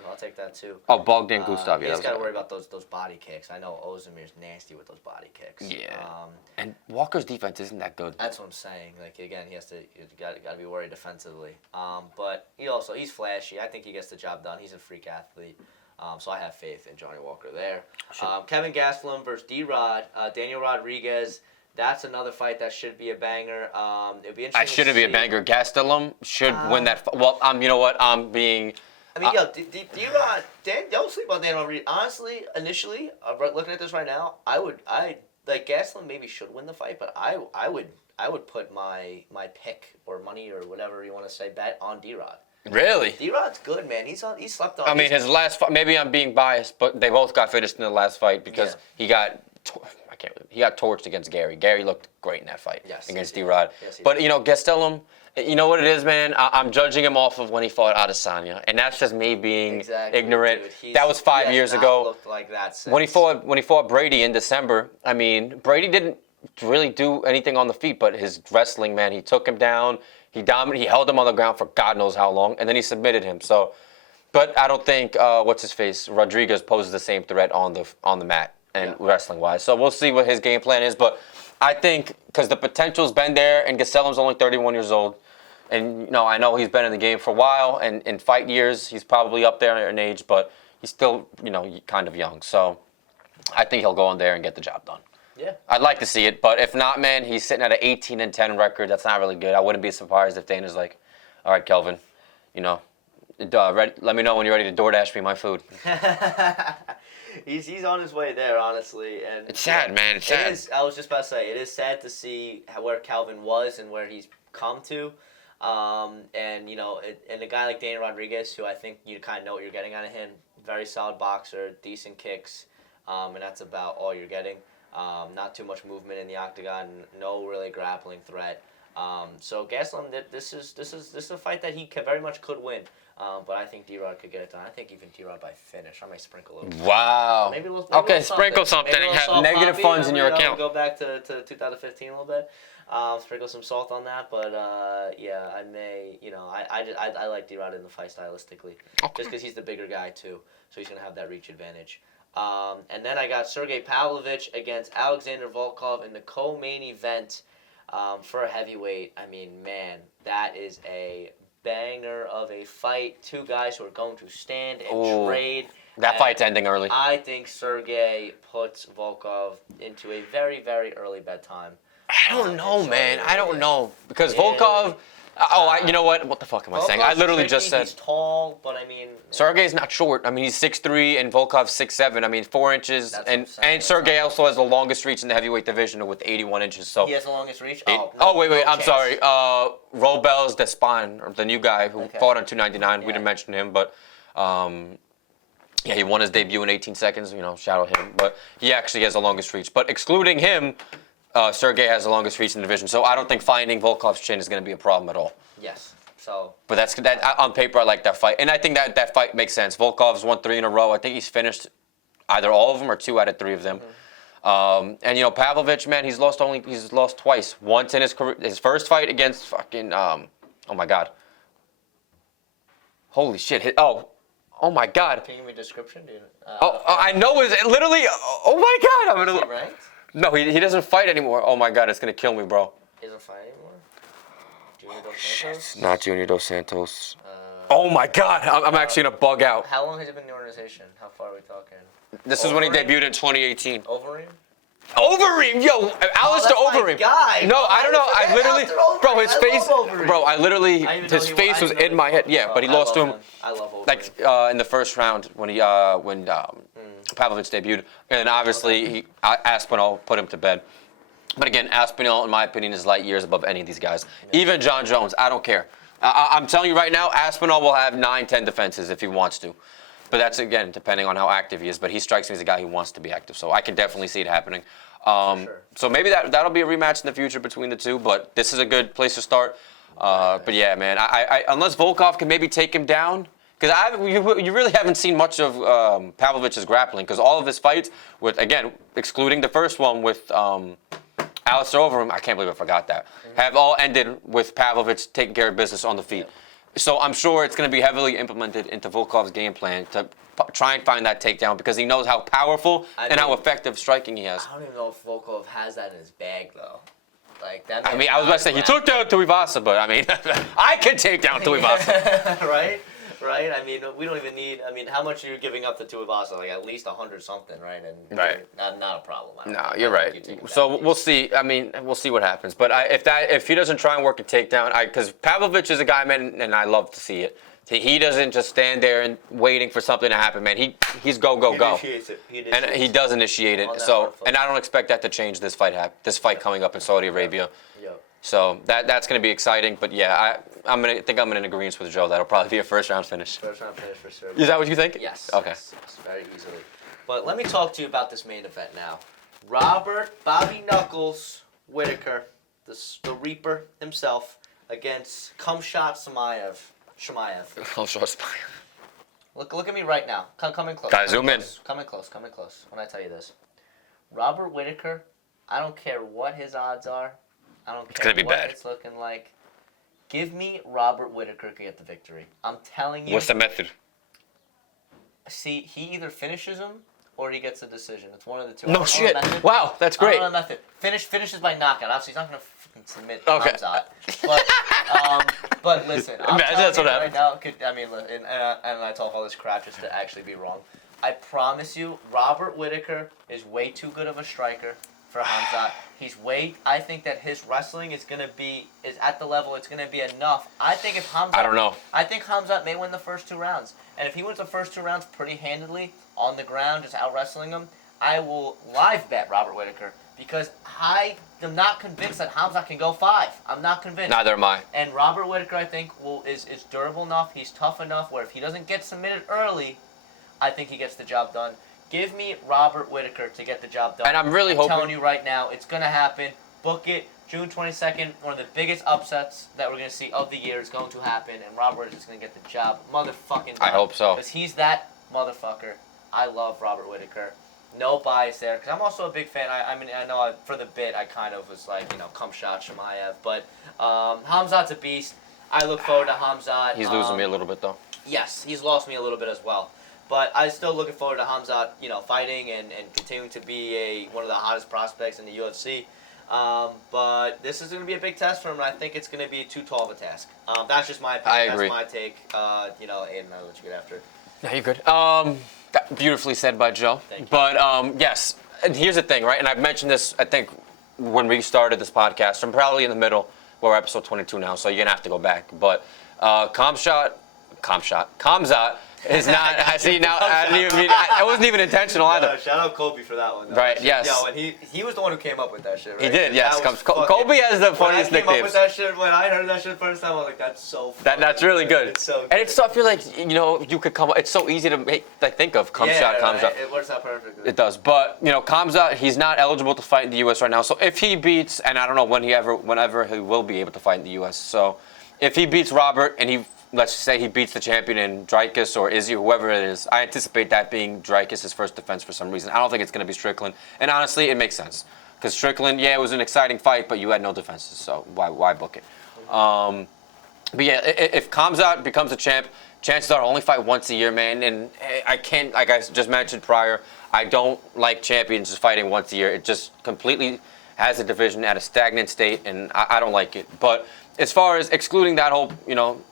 Oh, Bogdan Gustav. Yeah. He's got to worry about those body kicks. I know Ozdemir's nasty with those body kicks. Yeah. And Walker's defense isn't that good. That's what I'm saying. Like again, he's got to be worried defensively. But he's flashy. I think he gets the job done. He's a freak athlete. So I have faith in Johnny Walker there. Sure. Kevin Gastelum versus D-Rod, Daniel Rodriguez. That's another fight that should be a banger. It'd be interesting. Shouldn't be a banger. Gastelum should win that. Well, you know what? I'm being. I mean, D-Rod. Don't sleep on Daniel Rodriguez. Honestly, initially, looking at this right now, I Gastelum maybe should win the fight, but I would put my pick or money or whatever you want to say bet on D-Rod. Really? D-Rod's good, man. He slept on. I mean, his last fight. Maybe I'm being biased, but they both got finished in the last fight because he got torched against Gary. Gary looked great in that fight against D-Rod. Yes, but Gastelum, You know what it is, man? I'm judging him off of when he fought Adesanya, and that's just me being ignorant. Dude. That was 5 years ago. Looked like that since. When he fought Brady in December, I mean, Brady didn't really do anything on the feet, but his wrestling, man, he took him down. He held him on the ground for God knows how long, and then he submitted him. So, but I don't think what's his face Rodriguez poses the same threat on the mat and wrestling wise. So we'll see what his game plan is, but I think because the potential's been there, and Gastelum's only 31 years old, and I know he's been in the game for a while, and in fight years he's probably up there in age, but he's still kind of young. So I think he'll go in there and get the job done. Yeah. I'd like to see it, but if not, man, he's sitting at an 18-10 record. That's not really good. I wouldn't be surprised if Dana's like, all right, Kelvin, let me know when you're ready to DoorDash me my food. He's on his way there, honestly, and it's sad, man. It's sad. It is, I was just about to say, it is sad to see where Calvin was and where he's come to, and a guy like Dana Rodriguez, who I think you kind of know what you're getting out of him. Very solid boxer, decent kicks, and that's about all you're getting. Not too much movement in the octagon, no really grappling threat. So Gastelum, this is a fight that he very much could win. But I think D-Rod could get it done. I think even D-Rod by finish. I might sprinkle a little. Wow. Maybe sprinkle something and have negative funds in your account. Go back to 2015 a little bit. Sprinkle some salt on that, but I may. I like D-Rod in the fight stylistically, just because he's the bigger guy too, so he's gonna have that reach advantage. And then I got Sergey Pavlovich against Alexander Volkov in the co-main event for a heavyweight. I mean, man, that is a banger of a fight. Two guys who are going to stand and trade. That fight's ending early. I think Sergey puts Volkov into a very, very early bedtime. I don't know, man. I don't know. Because Volkov... you know what? What the fuck am I saying? I literally just said... He's tall, but I mean... Sergey's not short. I mean, he's 6'3", and Volkov's 6'7". I mean, 4 inches. And Sergey also has the longest reach in the heavyweight division with 81 inches. So he has the longest reach? Wait. I'm sorry. Robels Despan, or the new guy who fought on 299. We didn't mention him, but... he won his debut in 18 seconds. Shout out him. But he actually has the longest reach. But excluding him... Sergey has the longest reach in the division, so I don't think finding Volkov's chin is going to be a problem at all. Yes. So. But that on paper, I like that fight, and I think that fight makes sense. Volkov's won 3 in a row. I think he's finished either all of them or 2 out of 3 of them. And Pavlovich, man, he's lost twice. Once in his first fight against fucking oh my god. Holy shit! Oh my god. Can you give me a description, dude? I know it's literally. Oh my god! I'm gonna. Right? No, he doesn't fight anymore. Oh my god, it's gonna kill me, bro. He doesn't fight anymore? Junior Dos Santos? Shit, not Junior Dos Santos. Oh my god, I'm actually gonna bug out. How long has he been in the organization? How far are we talking? This is when he debuted in 2018. Overeem? Overeem, yo, Alistair Overeem. Guy. No, I don't know. I literally, bro, his face, Overeem. his face was in my head. Yeah, but he lost to him. I love Overeem. Like in the first round when Pavlovich debuted, and obviously Aspinall put him to bed. But again, Aspinall, in my opinion, is light years above any of these guys. Yeah. Even John Jones, I don't care. I'm telling you right now, Aspinall will have 9-10 defenses if he wants to. But that's, again, depending on how active he is. But he strikes me as a guy who wants to be active. So I can definitely see it happening. Sure. So maybe that'll be a rematch in the future between the two. But this is a good place to start. But yeah, man, I unless Volkov can maybe take him down. Because you really haven't seen much of Pavlovich's grappling. Because all of his fights, again, excluding the first one with Alistair Overeem, I can't believe I forgot that, have all ended with Pavlovich taking care of business on the feet. Yeah. So I'm sure it's going to be heavily implemented into Volkov's game plan to try and find that takedown because he knows how powerful and how effective striking he has. I don't even know if Volkov has that in his bag, though. Like that. I mean, I was about to say, he took down Tuivasa, but I mean, I can take down Tuivasa. Right? I mean, we don't even need. I mean, how much are you giving up to Tuivasa? Like at least 100 something, right? And not a problem. No, you're right. So we'll see. I mean, we'll see what happens. But if he doesn't try and work a takedown, because Pavlovich is a guy, man, and I love to see it. He doesn't just stand there and waiting for something to happen, man. He's go. He initiates it. And he does initiate it. So, and I don't expect that to change this fight. This fight coming up in Saudi Arabia. Yep. So that's going to be exciting. But yeah, I'm in agreement with Joe. That'll probably be a first round finish. First round finish for sure. Is that what you think? Yes. Okay. Yes, very easily. But let me talk to you about this main event now. Robert Bobby Knuckles Whitaker, the Reaper himself, against Khamzat Chimaev. Khamzat. Look at me right now. Come in close. Guys, zoom in. Come in close. When I tell you this. Robert Whittaker, I don't care what his odds are. I don't care what it's looking like. Give me Robert Whittaker to get the victory. I'm telling you. What's the method? See, he either finishes him or he gets a decision. It's one of the two. No shit. Wow, that's great. I don't know the method. Finishes by knockout. Obviously, he's not going to fucking submit Okay. Khamzat. But listen, I'm Imagine telling that's you what right now, and I talk all this crap just to actually be wrong. I promise you, Robert Whittaker is way too good of a striker for Khamzat. I think that his wrestling is at the level it's gonna be enough. I think if Khamzat, I don't know. I think Khamzat may win the first 2 rounds, and if he wins the first 2 rounds pretty handedly on the ground, just out wrestling him, I will live bet Robert Whittaker because I am not convinced that Khamzat can go 5. I'm not convinced. Neither am I. And Robert Whittaker, I think, is durable enough. He's tough enough where if he doesn't get submitted early, I think he gets the job done. Give me Robert Whittaker to get the job done. And I'm really hoping. I'm telling you right now, it's going to happen. Book it. June 22nd, one of the biggest upsets that we're going to see of the year is going to happen, and Robert is going to get the job motherfucking done. I hope so. Because he's that motherfucker. I love Robert Whittaker. No bias there, because I'm also a big fan. I know for the bit, I kind of was like, Khamzat Chimaev, but Khamzat's a beast. I look forward to Khamzat. He's losing me a little bit, though. Yes, he's lost me a little bit as well. But I'm still looking forward to Khamzat, fighting and continuing to be one of the hottest prospects in the UFC. But this is going to be a big test for him, and I think it's going to be too tall of a task. That's just my opinion. I agree. That's my take. Aiden, I'll let you get after it. No, you're good. Beautifully said by Joe. Thank you. But yes, and here's the thing, right? And I've mentioned this, I think, when we started this podcast. I'm probably in the middle. We're episode 22 now, so you're going to have to go back. But Khamzat is not. I see now. I didn't even mean. It wasn't even intentional either. No, shout out Kobe for that one. Though. Right. Yes. Yo, and he was the one who came up with that shit. Right? He did. Yes. Kobe has the funniest when I came up with nicknames. that shit, when I heard that shit first time, I was like, "That's so." That's really good. It's so good. And it's so, I feel like you could come. It's so easy to think of Khamzat. Right. It works out perfectly. It does, but Khamzat, he's not eligible to fight in the U.S. right now. So if he beats, and I don't know whenever he will be able to fight in the U.S. So if he beats Robert, and let's say he beats the champion in Dricus or Izzy, whoever it is, I anticipate that being Dricus' first defense for some reason. I don't think it's going to be Strickland, and honestly, it makes sense because Strickland, it was an exciting fight, but you had no defenses, so why book it? But yeah, if Khamzat becomes a champ, chances are only fight once a year, man. And I can't, like I just mentioned prior, I don't like champions just fighting once a year. It just completely has the division at a stagnant state, and I don't like it. But as far as excluding that whole,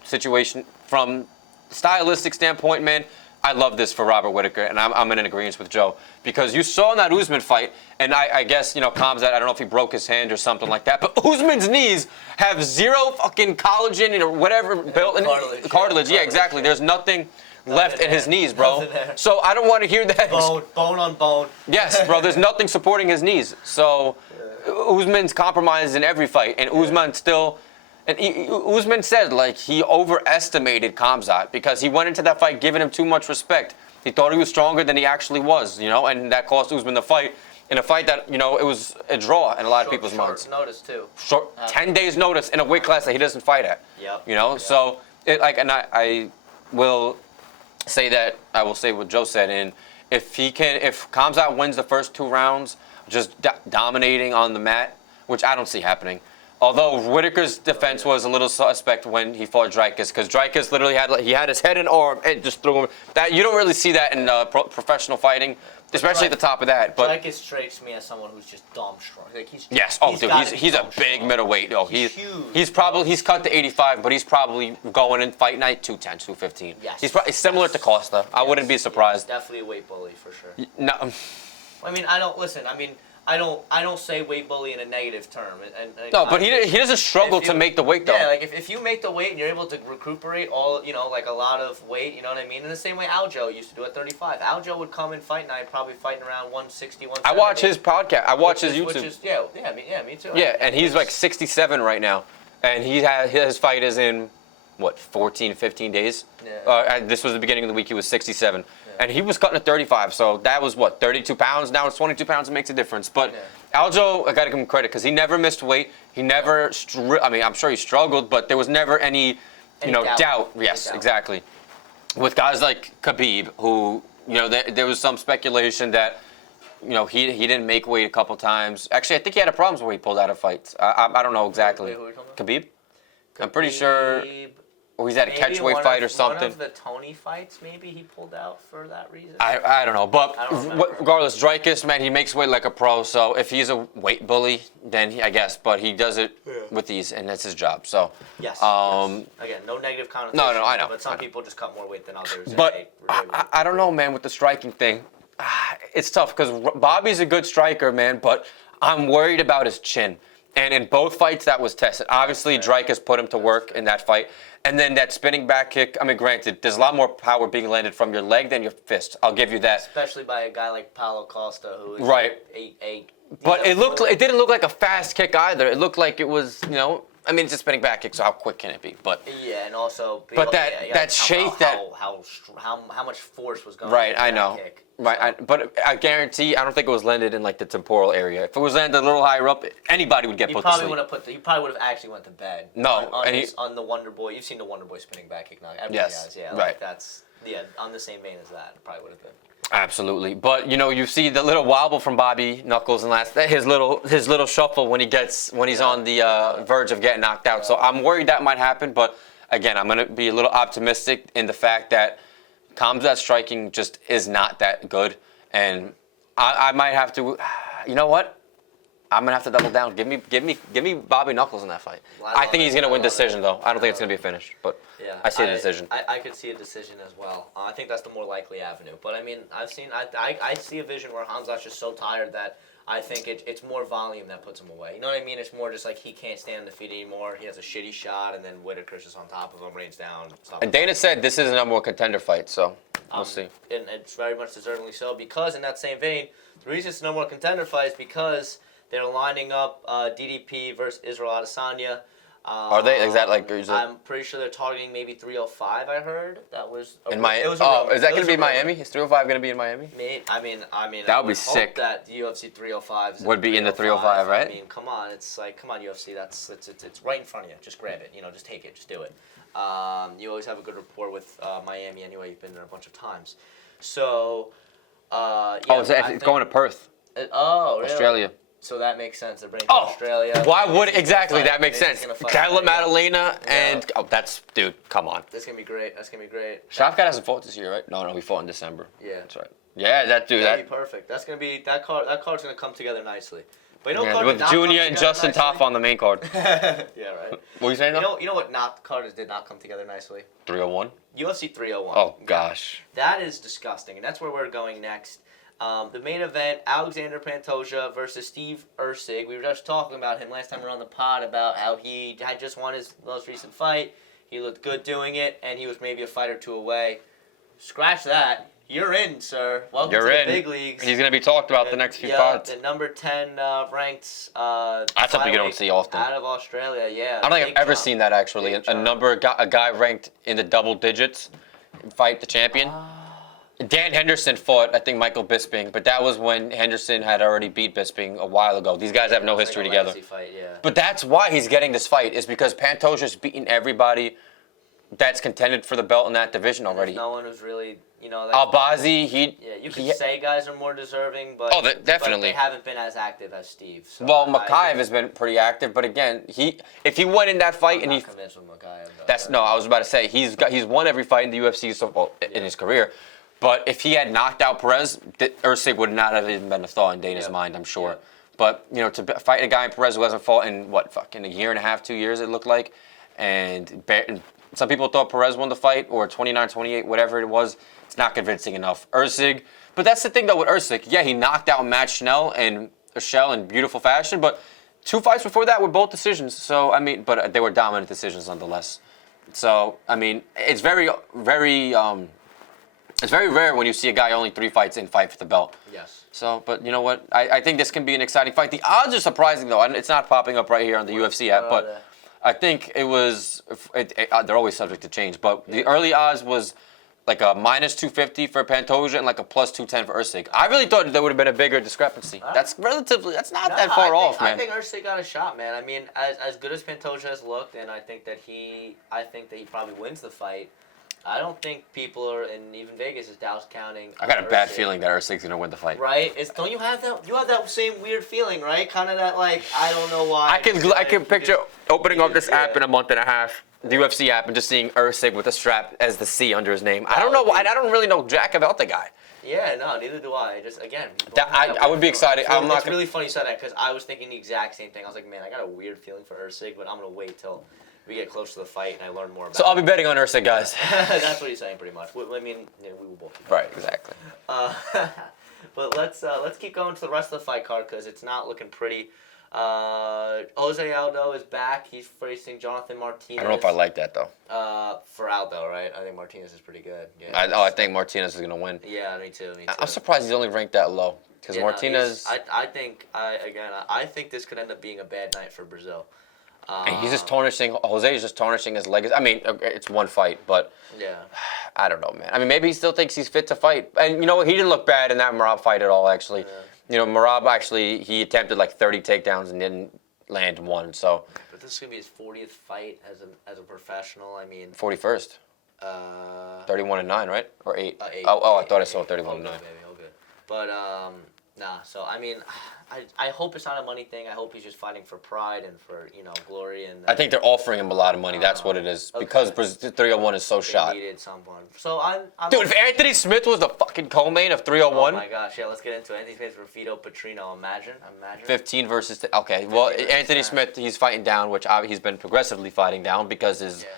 situation from stylistic standpoint, man, I love this for Robert Whittaker, and I'm in agreement with Joe because you saw in that Usman fight, and I guess Khamzat, I don't know if he broke his hand or something like that, but Usman's knees have zero fucking collagen or whatever built in cartilage. Yeah, exactly. There's nothing left in his knees, bro. So I don't want to hear that. Bone on bone. Yes, bro. There's nothing supporting his knees. So Usman's compromised in every fight, and Usman still. And Usman said, he overestimated Khamzat because he went into that fight giving him too much respect. He thought he was stronger than he actually was, and that cost Usman the fight. In a fight that, it was a draw in a lot of people's minds. Short notice, too. 10 days notice in a weight class that he doesn't fight at. Yep. So, I will say that, I will say what Joe said, and if Khamzat wins the first 2 rounds, just dominating on the mat, which I don't see happening. Although Whittaker's defense was a little suspect when he fought Dricus, because Dricus literally had his head and arm and just threw him. That you don't really see that in professional fighting, especially at the top of that. But Dricus strikes me as someone who's just dumb strong. He's a big middleweight. He's huge. He's cut to 85, but he's probably going in fight night 210, 215. Yes. He's probably similar to Costa. I wouldn't be surprised. Definitely a weight bully for sure. No. I don't say weight bully in a negative term. No, but he doesn't struggle to make the weight though. Yeah, if you make the weight and you're able to recuperate all, a lot of weight, you know what I mean? In the same way Aljo used to do at 35. Aljo would come in fight night probbly fighting around 160, 170. I watch his podcast. I watch his YouTube. Me too. Yeah, and he's like 67 right now. And his fight is in 14, 15 days? Yeah. This was the beginning of the week. He was 67. And he was cutting at 35, so that was what, 32 pounds? Now it's 22 pounds. It makes a difference. But Aljo, I got to give him credit because he never missed weight. He never, I'm sure he struggled, but there was never any doubt. Yes, exactly. With guys like Khabib, who, there was some speculation that, he didn't make weight a couple times. Actually, I think he had a problem where he pulled out of fights. I don't know exactly. Wait, who are you talking about? Khabib? I'm pretty sure. Or he's at a catchweight fight or something. One of the Tony fights, maybe he pulled out for that reason. I don't know, but regardless, Dricus, man, he makes weight like a pro. So if he's a weight bully, then I guess, but he does it with these, and that's his job. So yes. Again, no negative connotation. No, I know. But some people just cut more weight than others. But I don't know, man, with the striking thing, it's tough because Bobby's a good striker, man, but I'm worried about his chin. And in both fights, that was tested. Obviously, Dricus put him to work in that fight. And then that spinning back kick, I mean, granted, there's a lot more power being landed from your leg than your fist. I'll give you that. Especially by a guy like Paulo Costa, who is But it didn't look like a fast kick either. It looked like it was, I mean, it's a spinning back kick, so how quick can it be? But yeah, and also, but that shake, how much force was going right, into I that know. kick. Right, but I guarantee, I don't think it was landed in like the temporal area. If it was landed a little higher up, anybody would get put to sleep. He probably would have actually went to bed. No, on the Wonder Boy. You've seen the Wonder Boy spinning back kick now. Everybody has, right. Like that's on the same vein as that. It probably would have been. Absolutely, but you see the little wobble from Bobby Knuckles and his little shuffle when he's on the verge of getting knocked out. So I'm worried that might happen, but again, I'm gonna be a little optimistic in the fact that Khamzat's striking just is not that good, and I might have to. You know what? I'm gonna have to double down. Give me Bobby Knuckles in that fight. I think he's gonna win decision though. I don't think it's gonna be a finish, but I see a decision. I could see a decision as well. I think that's the more likely avenue. But I mean, I see a vision where Khamzat's just so tired that I think it's more volume that puts him away. You know what I mean? It's more just like he can't stand the feet anymore. He has a shitty shot, and then Whitaker's just on top of him, rains down. And Dana said this is a number one contender fight, so we'll see. And it's very much deservingly so, because in that same vein, the reason it's a number one contender fight is because they're lining up DDP versus Israel Adesanya. Are they? Is that like? I'm pretty sure they're targeting maybe 305. I heard that was. In Miami? Oh, is that going to be Miami? Is 305 going to be in Miami? I mean. That would be sick. That UFC 305 would be in the 305, right? I mean, come on. It's like, come on, UFC. It's right in front of you. Just grab it. Just take it. Just do it. You always have a good rapport with Miami anyway. You've been there a bunch of times. So. It's going to Perth. Really? Australia. So that makes sense. They're bringing to Australia. Why would exactly that makes sense? Caleb Madalena and dude, come on. That's gonna be great. Shavkat hasn't fought this year, right? No, he fought in December. Yeah, that's right. Yeah, that'd be perfect. That's gonna be that card's gonna come together nicely. But with Junior and Justin Toff on the main card. Yeah, right. What were you saying though? You know what card did not come together nicely? 301. UFC 301. Oh gosh. That is disgusting, and that's where we're going next. The main event, Alexander Pantoja versus Steve Erceg. We were just talking about him last time we were on the pod about how he had just won his most recent fight. He looked good doing it, and he was maybe a fight or two away. Scratch that. You're in, sir. Welcome to the big leagues. He's going to be talked about the next few fights. The number 10 ranked that's something you don't see often. Out of Australia, yeah. I don't think I've ever seen that, actually. A guy ranked in the double digits fight the champion. Dan Henderson fought, I think, Michael Bisping, but that was when Henderson had already beat Bisping a while ago. These guys have no history together. Fight, yeah. But that's why he's getting this fight, is because Pantoja's beaten everybody that's contended for the belt in that division already. No one who's really, Albazi, you could say guys are more deserving, but definitely. But they haven't been as active as Steve. So Makaev has been pretty active, but again, if he won in that fight I'm not convinced with Makaev. I was about to say he's in every fight in the UFC in his career. But if he had knocked out Perez, Erceg would not have even been a thought in Dana's mind, I'm sure. Yeah. But, to fight a guy in Perez who hasn't fought in, a year and a half, 2 years, it looked like. And some people thought Perez won the fight, or 29-28, whatever it was. It's not convincing enough. Erceg, but that's the thing, though, with Erceg. Yeah, he knocked out Matt Schnell and Shell in beautiful fashion, but 2 fights before that were both decisions. So, but they were dominant decisions nonetheless. So, it's very, very... It's very rare when you see a guy only 3 fights in fight for the belt. Yes. So, but you know what? I think this can be an exciting fight. The odds are surprising, though. It's not popping up right here on the UFC app, but I think it was. They're always subject to change. But the early odds was like a minus 250 for Pantoja and like a plus 210 for Usyk. I really thought there would have been a bigger discrepancy. That's not that far off, man. I think Usyk got a shot, man. I mean, as good as Pantoja has looked, and I think that he probably wins the fight. I don't think people are, and even Vegas is counting. I got a bad feeling that Usyk's gonna win the fight. Right? Don't you have that? You have that same weird feeling, right? Kind of that, like, I don't know why. I can picture opening up this app in a month and a half, the UFC app, and just seeing Usyk with a strap as the C under his name. I don't know why. I don't really know jack about the guy. Yeah, no, neither do I. Just again, I would be excited. It's really funny you said that because I was thinking the exact same thing. I was like, man, I got a weird feeling for Usyk, but I'm gonna wait till we get close to the fight and I learn more about. So I'll be betting on Usyk, guys. That's what he's saying, pretty much. I mean, yeah, we will both. Right, exactly. But let's keep going to the rest of the fight card because it's not looking pretty. Jose Aldo is back. He's facing Jonathan Martinez. I don't know if I like that though. For Aldo, right? I think Martinez is pretty good. Yeah. I think Martinez is gonna win. Yeah, me too. I'm surprised he's only ranked that low because Martinez. I think this could end up being a bad night for Brazil. And he's just tarnishing. Jose is just tarnishing his legacy. I mean, it's one fight, but yeah, I don't know, man. I mean, maybe he still thinks he's fit to fight. And you know what? He didn't look bad in that Merab fight at all, actually. Yeah. You know, Merab actually, he attempted like 30 takedowns and didn't land one. So. But this is gonna be his 40th fight as a professional. I mean. 41st. 31-9, right? Or 8? 8. I thought I saw 31-9. Okay. But nah. So I mean, I hope it's not a money thing. I hope he's just fighting for pride and for glory and. I think they're offering him a lot of money. That's what it is because 301 is so shot. Needed someone. So I'm Dude, if Anthony Smith was the fucking co-main of 301. Oh my gosh, yeah. Let's get into it. Anthony Smith for Vito Petrino. Imagine. 15 versus. Okay, well, Anthony Smith, he's fighting down, which he's been progressively fighting down because his. Yeah.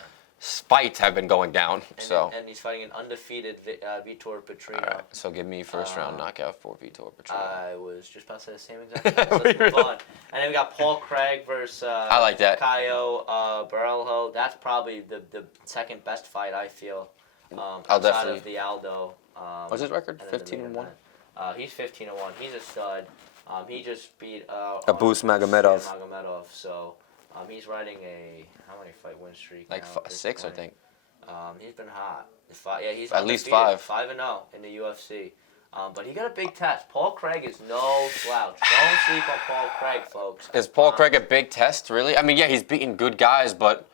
Fights have been going down, and he's fighting an undefeated Vitor Petrino. All right, so give me first round knockout for Vitor Petrino. I was just about to say the same exact thing. So let's move on. And then we got Paul Craig versus I like that. Caio Borralho. That's probably the second best fight I feel. Outside of the Aldo. What's his record? 15-1. He's 15-1. He's a stud. He just beat Abus Magomedov. So. He's riding how many fight win streak? Like 6, I think. He's been hot. He's at least 5. 5-0 in the UFC. But he got a big test. Paul Craig is no slouch. Don't sleep on Paul Craig, folks. Is Paul Craig a big test, really? I mean, yeah, he's beating good guys, but.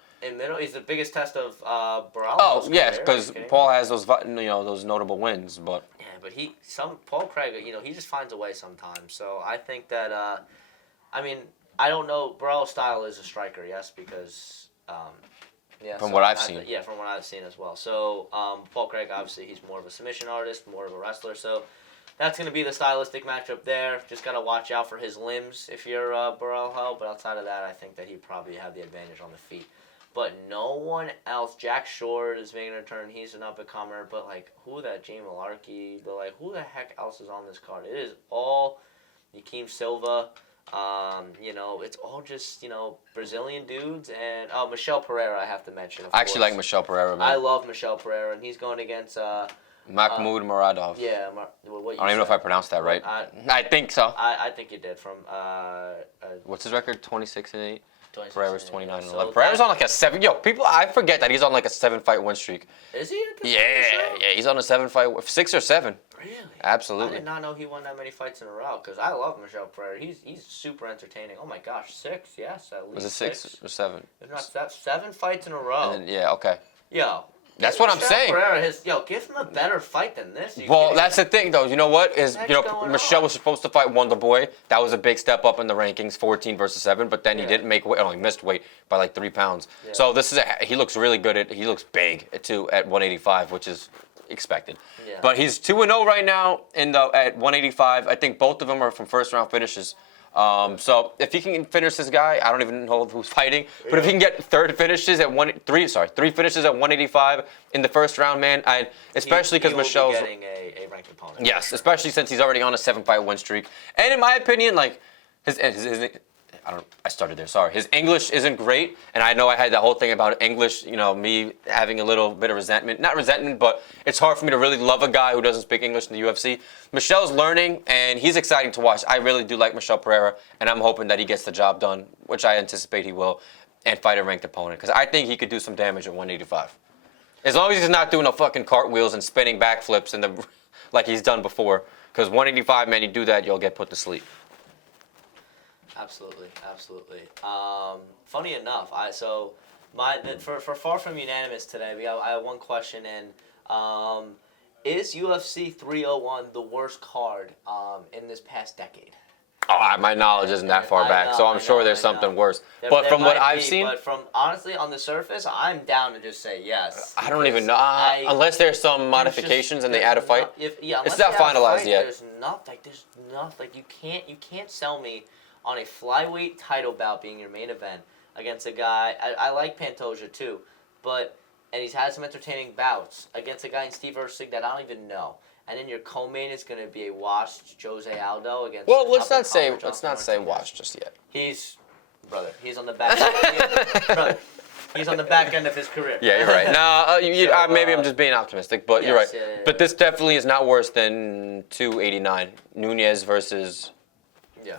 He's the biggest test of Borralho's Oh yeah, because Paul has those those notable wins, but. Yeah, but Paul Craig, he just finds a way sometimes. So I think that I don't know. Borralho's style is a striker, yes, because from what I've seen. Yeah, from what I've seen as well. So Paul Craig, obviously, he's more of a submission artist, more of a wrestler. So that's going to be the stylistic matchup there. Just got to watch out for his limbs if you're Borralho. But outside of that, I think that he'd probably have the advantage on the feet. But no one else. Jack Shore is making a return. He's an up-and-comer. But, who that Jay Malarkey? But, who the heck else is on this card? It is all Joaquim Silva. It's all just, Brazilian dudes and Michel Pereira I have to mention. I actually like Michel Pereira, man. I love Michel Pereira and he's going against Mahmoud Muradov. Yeah, I don't even know if I pronounced that right. I think so. I think you did from what's his record? 26-8. Pereira's 29-11. So Pereira's on a 7. I forget that he's on a 7-fight win streak. Is he? Yeah, he's on a 7-fight, 6 or 7. Really? Absolutely. I did not know he won that many fights in a row because I love Michel Pereira. He's super entertaining. Oh my gosh, 6? Yes, at least. Was it 6 or 7? It's not 7 fights in a row. And then, okay. Yo. That's what I'm saying. Pereira give him a better fight than this. Well, that's the thing, though. You know what? Michel was supposed to fight Wonder Boy. That was a big step up in the rankings, 14 versus 7. But then he didn't make weight. He missed weight by 3 pounds. Yeah. So he looks really good he looks big too at 185, which is expected. Yeah. But he's 2-0 right now at 185. I think both of them are from first round finishes. So if he can finish this guy, I don't even know who's fighting, but if he can get three finishes at 185 in the first round, man, especially because Michel's getting a ranked opponent. Yes, especially since he's already on a 7-fight win streak. And in my opinion, his I started there. Sorry. His English isn't great, and I know I had that whole thing about English, me having a little bit of resentment. Not resentment, but it's hard for me to really love a guy who doesn't speak English in the UFC. Michel's learning, and he's exciting to watch. I really do like Michel Pereira, and I'm hoping that he gets the job done, which I anticipate he will, and fight a ranked opponent, because I think he could do some damage at 185. As long as he's not doing no fucking cartwheels and spinning backflips like he's done before. Because 185, man, you do that, you'll get put to sleep. Absolutely. Funny enough, for far from unanimous today, I have one question in. Is UFC 301 the worst card in this past decade? Oh, my knowledge isn't that far back, so I'm sure there's something worse. But from what I've seen, but from honestly on the surface, I'm down to just say yes. I don't even know unless there's some modifications and they add a fight. It's not finalized yet. There's nothing. You can't sell me on a flyweight title bout being your main event against a guy. I like Pantoja too, and he's had some entertaining bouts against a guy in Steve Erceg that I don't even know. And then your co-main is going to be a washed Jose Aldo against. Well, let's not say washed just yet. He's on the back. He's on the back end of his career. Yeah, you're right. No, maybe I'm just being optimistic, but you're right. Yeah. But this definitely is not worse than 289 Nunez versus. Yeah.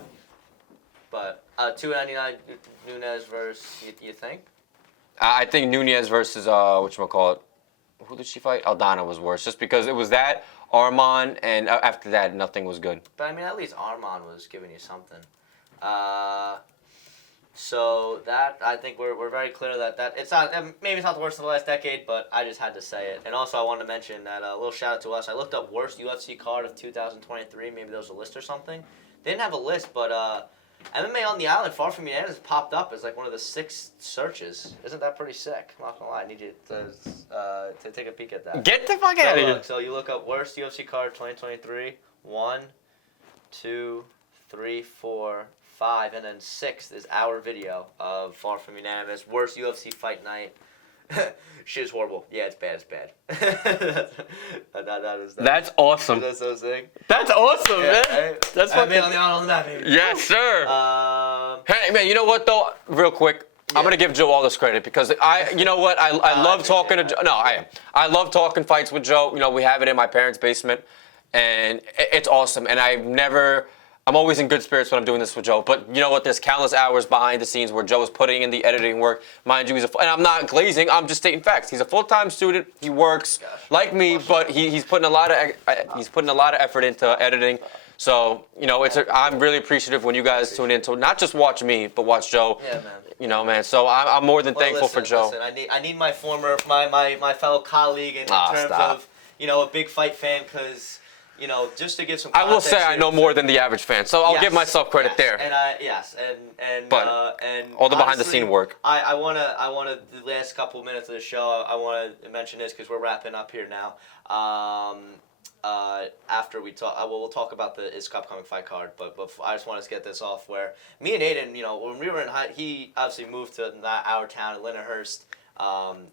But 299 Nunez versus you think? I think Nunez versus whatchamacallit. Who did she fight? Aldana was worse, just because it was that. Arman, and after that, nothing was good. But I mean, at least Arman was giving you something. So that I think we're very clear that it's not, maybe it's not the worst of the last decade, but I just had to say it. And also, I wanted to mention that a little shout out to us. I looked up worst UFC card of 2023. Maybe there was a list or something. They didn't have a list, but MMA on the Island, far from unanimous, popped up as like one of the 6 searches. Isn't that pretty sick? I'm not gonna lie. I need you to take a peek at that. Get the fuck out of here. So you look up worst UFC card 2023. 1, 2, 3, 4, 5, and then 6th is our video of far from unanimous worst UFC fight night. Shit is horrible. Yeah, it's bad. That's awesome. That's so sick. That's awesome, man. Right? That's fucking. On that, baby. Yes, sir. Hey, man, you know what though? Real quick, I'm gonna give Joe all this credit because you know what? I love talking to Joe. No, I am. I love talking fights with Joe. You know, we have it in my parents' basement, and it's awesome. And I'm always in good spirits when I'm doing this with Joe. But you know what? There's countless hours behind the scenes where Joe is putting in the editing work. Mind you, and I'm not glazing. I'm just stating facts. He's a full-time student. He works like me, but he's putting a lot of effort into editing. So you know, I'm really appreciative when you guys tune in to not just watch me, but watch Joe. Yeah, man. You know, man. So I'm more than thankful for Joe. Listen, I need my fellow colleague in terms of a big fight fan because. Just to give some context. I will say I know more than the average fan, so I'll give myself credit there. And all the behind the scene work. I wanna the last couple minutes of the show. I wanna mention this because we're wrapping up here now. After we talk, we'll talk about the upcoming fight card. But I just want to get this off where me and Aiden, when we were in he obviously moved to our town, Lyndhurst.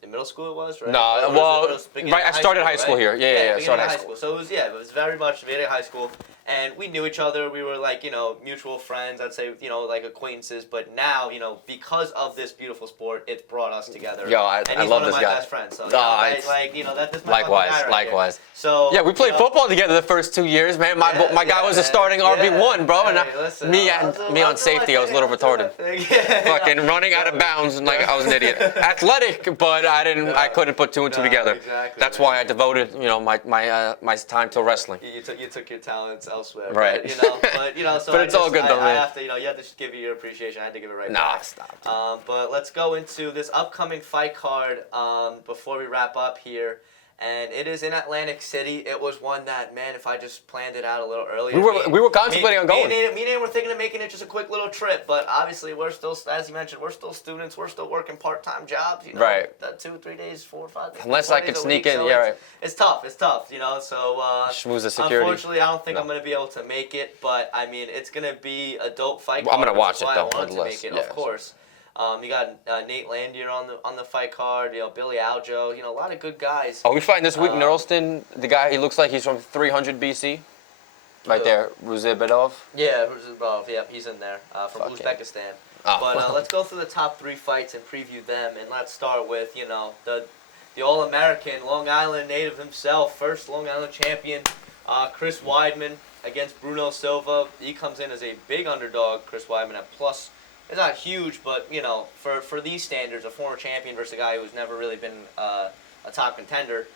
In middle school it was, right? No, I started high school here. Yeah, started high school. So it was very much beginning of high school, and we knew each other. We were like, mutual friends. I'd say, like acquaintances. But now, because of this beautiful sport, it's brought us together. Yo, I love this guy. And he's one of my best friends. So, that's my likewise. So yeah, we played football together the first 2 years, man. My guy was a starting RB1, bro, and me on safety, I was a little retarded. Fucking running out of bounds like I was an idiot. Athletic. But I couldn't put 2 and 2 together. Exactly, that's why I devoted, my time to wrestling. You took your talents elsewhere. Right. So but it's all good though, man. I have to, you have to give you your appreciation. I had to give it right back. Nah, stop. But let's go into this upcoming fight card before we wrap up here. And it is in Atlantic City. It was one that, man, if I just planned it out a little earlier. We were contemplating on going. Me and Nate were thinking of making it just a quick little trip, but obviously we're still, as you mentioned, we're still students. We're still working part-time jobs. Right. 2, 3 days, 4, 5 days. Unless I could sneak in, so right. It's tough. So schmooze the security. Unfortunately, I don't think I'm going to be able to make it, but I mean, it's going to be a dope fight. I'm going to watch it though. I wanted to make it, of course. You got Nate Landier on the fight card. Billy Aljo. A lot of good guys. Oh, we fighting this week. Nurlston, the guy. He looks like he's from 300 BC. Right there, Ruzibedov. Yeah, Ruzibedov. Yeah, he's in there from Uzbekistan. Oh. But let's go through the top 3 fights and preview them. And let's start with the All-American Long Island native himself, first Long Island champion, Chris Weidman against Bruno Silva. He comes in as a big underdog. Chris Weidman at plus. It's not huge, but for these standards, a former champion versus a guy who's never really been a a top contender.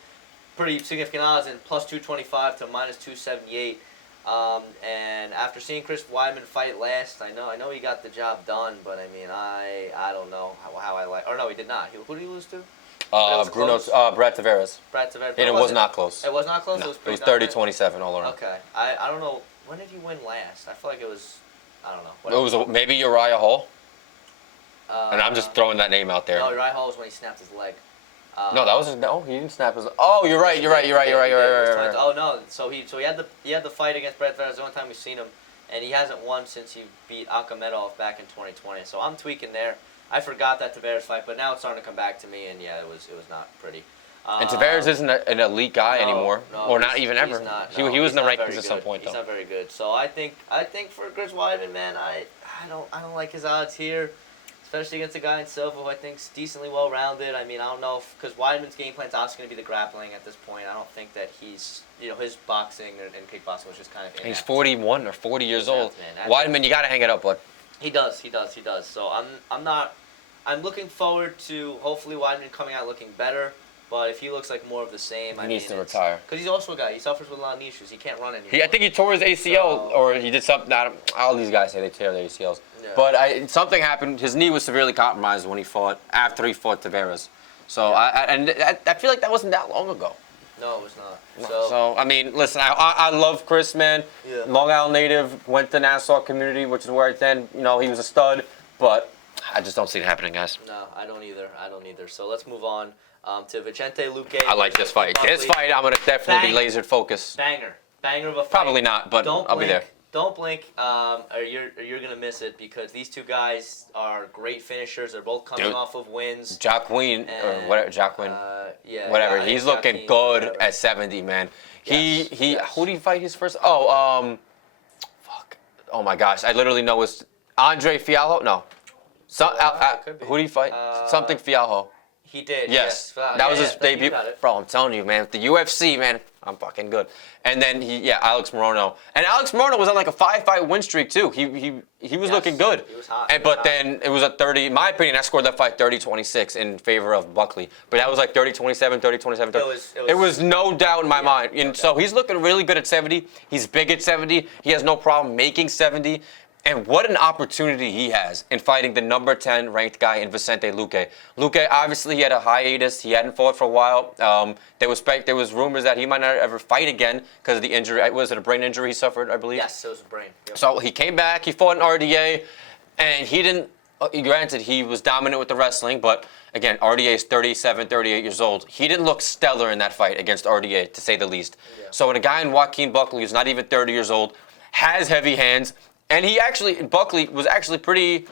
Pretty significant odds in plus 225 to minus 278. And after seeing Chris Weidman fight last, I know he got the job done, but I mean, I don't know how I like. Or no, he did not. Who did he lose to? Brad Tavares. Brad Tavares. And it was not close. It was not close? No, It was 30-27 all around. Okay. I don't know. When did he win last? I feel like it was, I don't know. It was maybe Uriah Hall. And I'm just throwing that name out there. No, Uriah Hall was when he snapped his leg. No, that was his. No, he didn't snap his. Oh, you're right. Oh no, so he had the fight against Brad Tavares. The only time we've seen him, and he hasn't won since he beat Akhmedov back in 2020. So I'm tweaking there. I forgot that Tavares fight, but now it's starting to come back to me, and yeah, it was not pretty. And Tavares isn't an elite guy anymore, or not even ever. He was in the rankings at some point, though. He's not very good. So I think for Chris Weidman, man, I don't like his odds here, especially against a guy in Silva who I think's decently well rounded. I mean, I don't know because Weidman's game plan's obviously going to be the grappling at this point. I don't think that he's his boxing and kickboxing was just kind of. He's 41 or 40 years old. Man. Weidman, you got to hang it up, bud. He does. So I'm looking forward to hopefully Weidman coming out looking better. But if he looks like more of the same, he needs to retire. Because he's also a guy. He suffers with a lot of knee issues. He can't run anymore. I think he tore his ACL, or he did something. All these guys say they tear their ACLs. Yeah. But something happened. His knee was severely compromised when he fought Tavares. So I feel like that wasn't that long ago. No, it was not. So I mean, listen, I love Chris, man. Yeah. Long Island native, went to Nassau community, which is where then he was a stud. But I just don't see it happening, guys. No, I don't either. So let's move on. To Vicente Luque. I like this fight. This fight, I'm going to definitely be laser focused. Banger of a fight. Probably not, but I'll be there. Don't blink, or you're going to miss it because these two guys are great finishers. They're both coming off of wins. Jacqueline, or whatever, Jacqueline. Whatever. Yeah, he's looking good at 70, man. Yes, Who did he fight his first? Fuck. Oh my gosh, I literally know it's Andre Fialho. No. Who did he fight? Something Fialho. He did. Yes. That was his debut. Bro, I'm telling you, man, with the UFC, man, I'm fucking good. And then Alex Morono. And Alex Morono was on like a 5-fight win streak too. He was looking good. He was hot. Then it was a 30, in my opinion, I scored that fight 30-26 in favor of Buckley. But that was like 30-27, 30-27. It was no doubt in my mind. And so he's looking really good at 70. He's big at 70. He has no problem making 70. And what an opportunity he has in fighting the number 10 ranked guy in Vicente Luque. Luque, obviously, he had a hiatus. He hadn't fought for a while. There was rumors that he might not ever fight again because of the injury. Was it a brain injury he suffered, I believe? Yes, it was a brain. Yep. So he came back. He fought in RDA, and he didn't. Granted, he was dominant with the wrestling, but again, RDA is 37, 38 years old. He didn't look stellar in that fight against RDA, to say the least. Yeah. So when a guy in Joaquin Buckley, who's not even 30 years old, has heavy hands. And Buckley was actually pretty,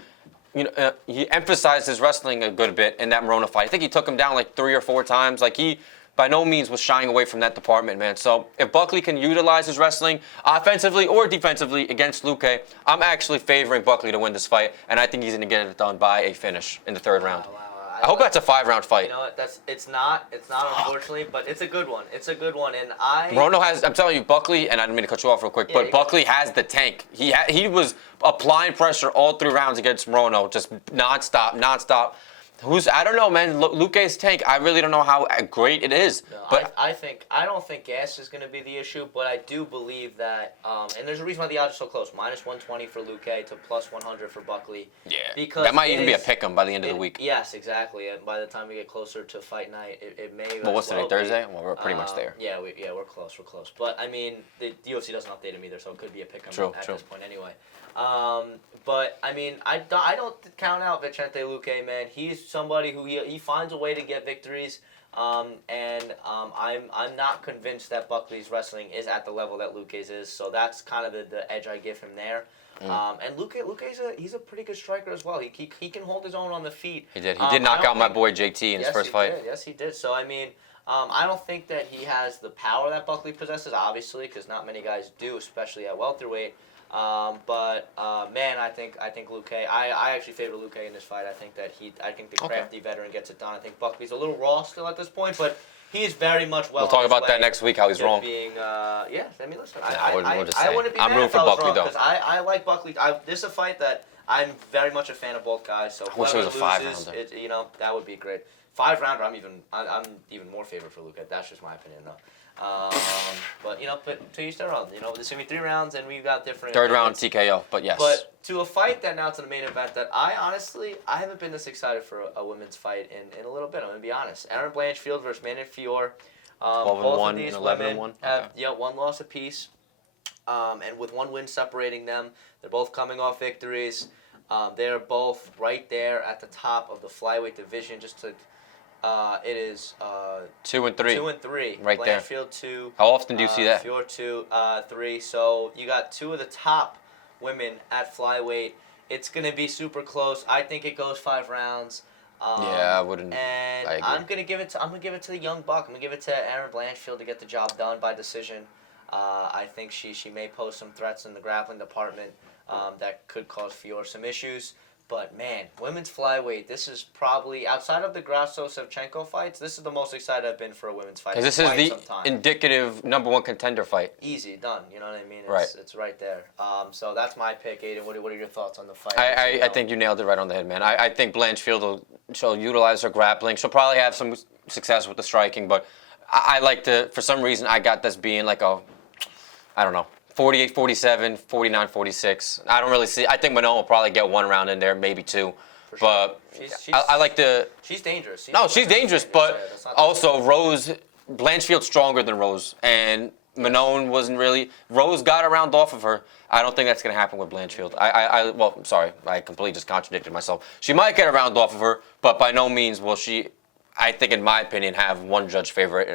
he emphasized his wrestling a good bit in that Morona fight. I think he took him down like 3 or 4 times. Like he, by no means, was shying away from that department, man. So if Buckley can utilize his wrestling offensively or defensively against Luque, I'm actually favoring Buckley to win this fight, and I think he's going to get it done by a finish in the 3rd round. Wow. I hope that's a 5-round fight. You know what? It's not unfortunately, but it's a good one. And Morono has. I'm telling you, Buckley, and I didn't mean to cut you off real quick, but Buckley has the tank. He was applying pressure all 3 rounds against Morono, just nonstop. I don't know, man. Luque's tank, I really don't know how great it is. No, but I don't think gas is going to be the issue, but I do believe that, and there's a reason why the odds are so close. Minus 120 for Luque to plus 100 for Buckley. Yeah. Because that might even be a pick-em by the end of the week. Yes, exactly. And by the time we get closer to fight night, it may. Well, what's today? Thursday? Well, we're pretty much there. Yeah, we're close. But I mean, the UFC doesn't update him either, so it could be a pick-em at this point anyway. But I mean, I don't count out Vicente Luque, man. He's somebody who he finds a way to get victories. I'm not convinced that Buckley's wrestling is at the level that Luque's is. So that's kind of the edge I give him there. And Luque's he's a pretty good striker as well. He can hold his own on the feet. He did. He did knock out my boy JT in his first fight. Yes, he did. So I mean, I don't think that he has the power that Buckley possesses, obviously, because not many guys do, especially at welterweight. Man, I think Luque. I actually favor Luque in this fight. I think the crafty veteran gets it done. I think Buckley's a little raw still at this point, but he is very much well. We'll talk about that next week. How he's wrong. I mean, listen. I wouldn't be. I'm rooting for Buckley though. Because I like Buckley. This is a fight that I'm very much a fan of both guys. So I wish it was a 5-rounder. That would be great. 5-rounder, I'm even more favored for Luka. That's just my opinion, though. But to each their own. There's gonna be 3 rounds, and we've got different. Third round TKO, but yes. But to a fight that now to the main event that I haven't been this excited for a women's fight in a little bit. I'm gonna be honest. Erin Blanchfield versus Manny Fiore. 12-1 and 11-1. Have 1 loss apiece, and with 1 win separating them, they're both coming off victories. They're both right there at the top of the flyweight division. It is 2 and 3. 2 and 3. Right there. Blanchfield 2. How often do you see that? Fiore 2, 3. So you got 2 of the top women at flyweight. It's gonna be super close. I think it goes 5 rounds. Yeah, I wouldn't. And I agree. I'm gonna give it to the young buck. I'm gonna give it to Erin Blanchfield to get the job done by decision. I think she may pose some threats in the grappling department that could cause Fiore some issues. But man, women's flyweight, this is probably outside of the Grasso-Shevchenko fights. This is the most excited I've been for a women's fight. Because this is the indicative #1 contender fight. Easy done. You know what I mean? Right. It's right there. So that's my pick, Aiden. What are your thoughts on the fight? I think you nailed it right on the head, man. I think Blanchfield she'll utilize her grappling. She'll probably have some success with the striking, but I like to, for some reason, I got this being like a, I don't know, 48-47, 49-46. I don't really see. I think Manon will probably get 1 round in there, maybe 2. For sure. But I like the. She's dangerous. She's dangerous, but also Blanchfield's stronger than Rose, and Manon wasn't really. Rose got a round off of her. I don't think that's gonna happen with Blanchfield. I'm sorry, I completely just contradicted myself. She might get a round off of her, but by no means will she. I think, in my opinion, have one judge favorite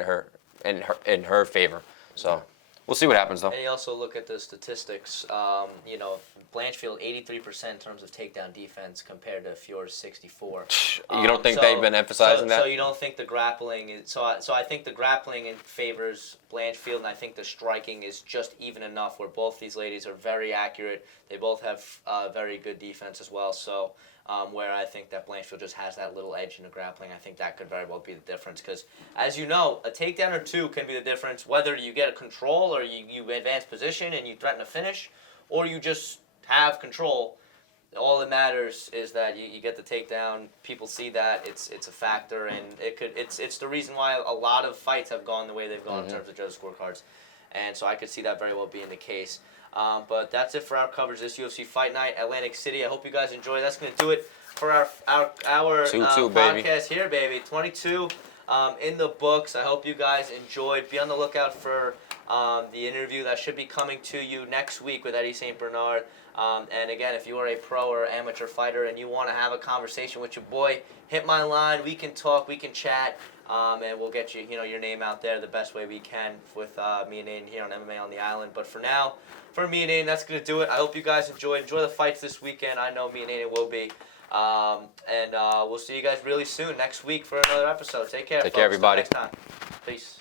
in her favor. So. We'll see what happens, though. And you also look at the statistics. Blanchfield 83% in terms of takedown defense compared to Fiore's 64. You don't think they've been emphasizing that? So you don't think the grappling is so I think the grappling favors Blanchfield, and I think the striking is just even enough where both these ladies are very accurate. They both have very good defense as well. So where I think that Blanchfield just has that little edge in the grappling, I think that could very well be the difference. Because, as you know, a takedown or 2 can be the difference whether you get a control or you advance position and you threaten a finish, or you just have control. All that matters is that you get the takedown. People see that it's a factor, and it's the reason why a lot of fights have gone the way they've gone in terms of judges' scorecards, and so I could see that very well being the case. But that's it for our coverage this UFC Fight Night, Atlantic City. I hope you guys enjoy. That's going to do it for our podcast here, baby. 22 in the books. I hope you guys enjoyed. Be on the lookout for the interview that should be coming to you next week with Eddie St. Bernard. And again, if you are a pro or amateur fighter and you want to have a conversation with your boy, hit my line. We can talk. We can chat. And we'll get your name out there the best way we can with me and Aiden here on MMA on the Island. But for now, for me and Aiden, that's going to do it. I hope you guys enjoyed. Enjoy the fights this weekend. I know me and Aiden will be. And we'll see you guys really soon next week for another episode. Take care, folks. Take care, everybody. Until next time. Peace.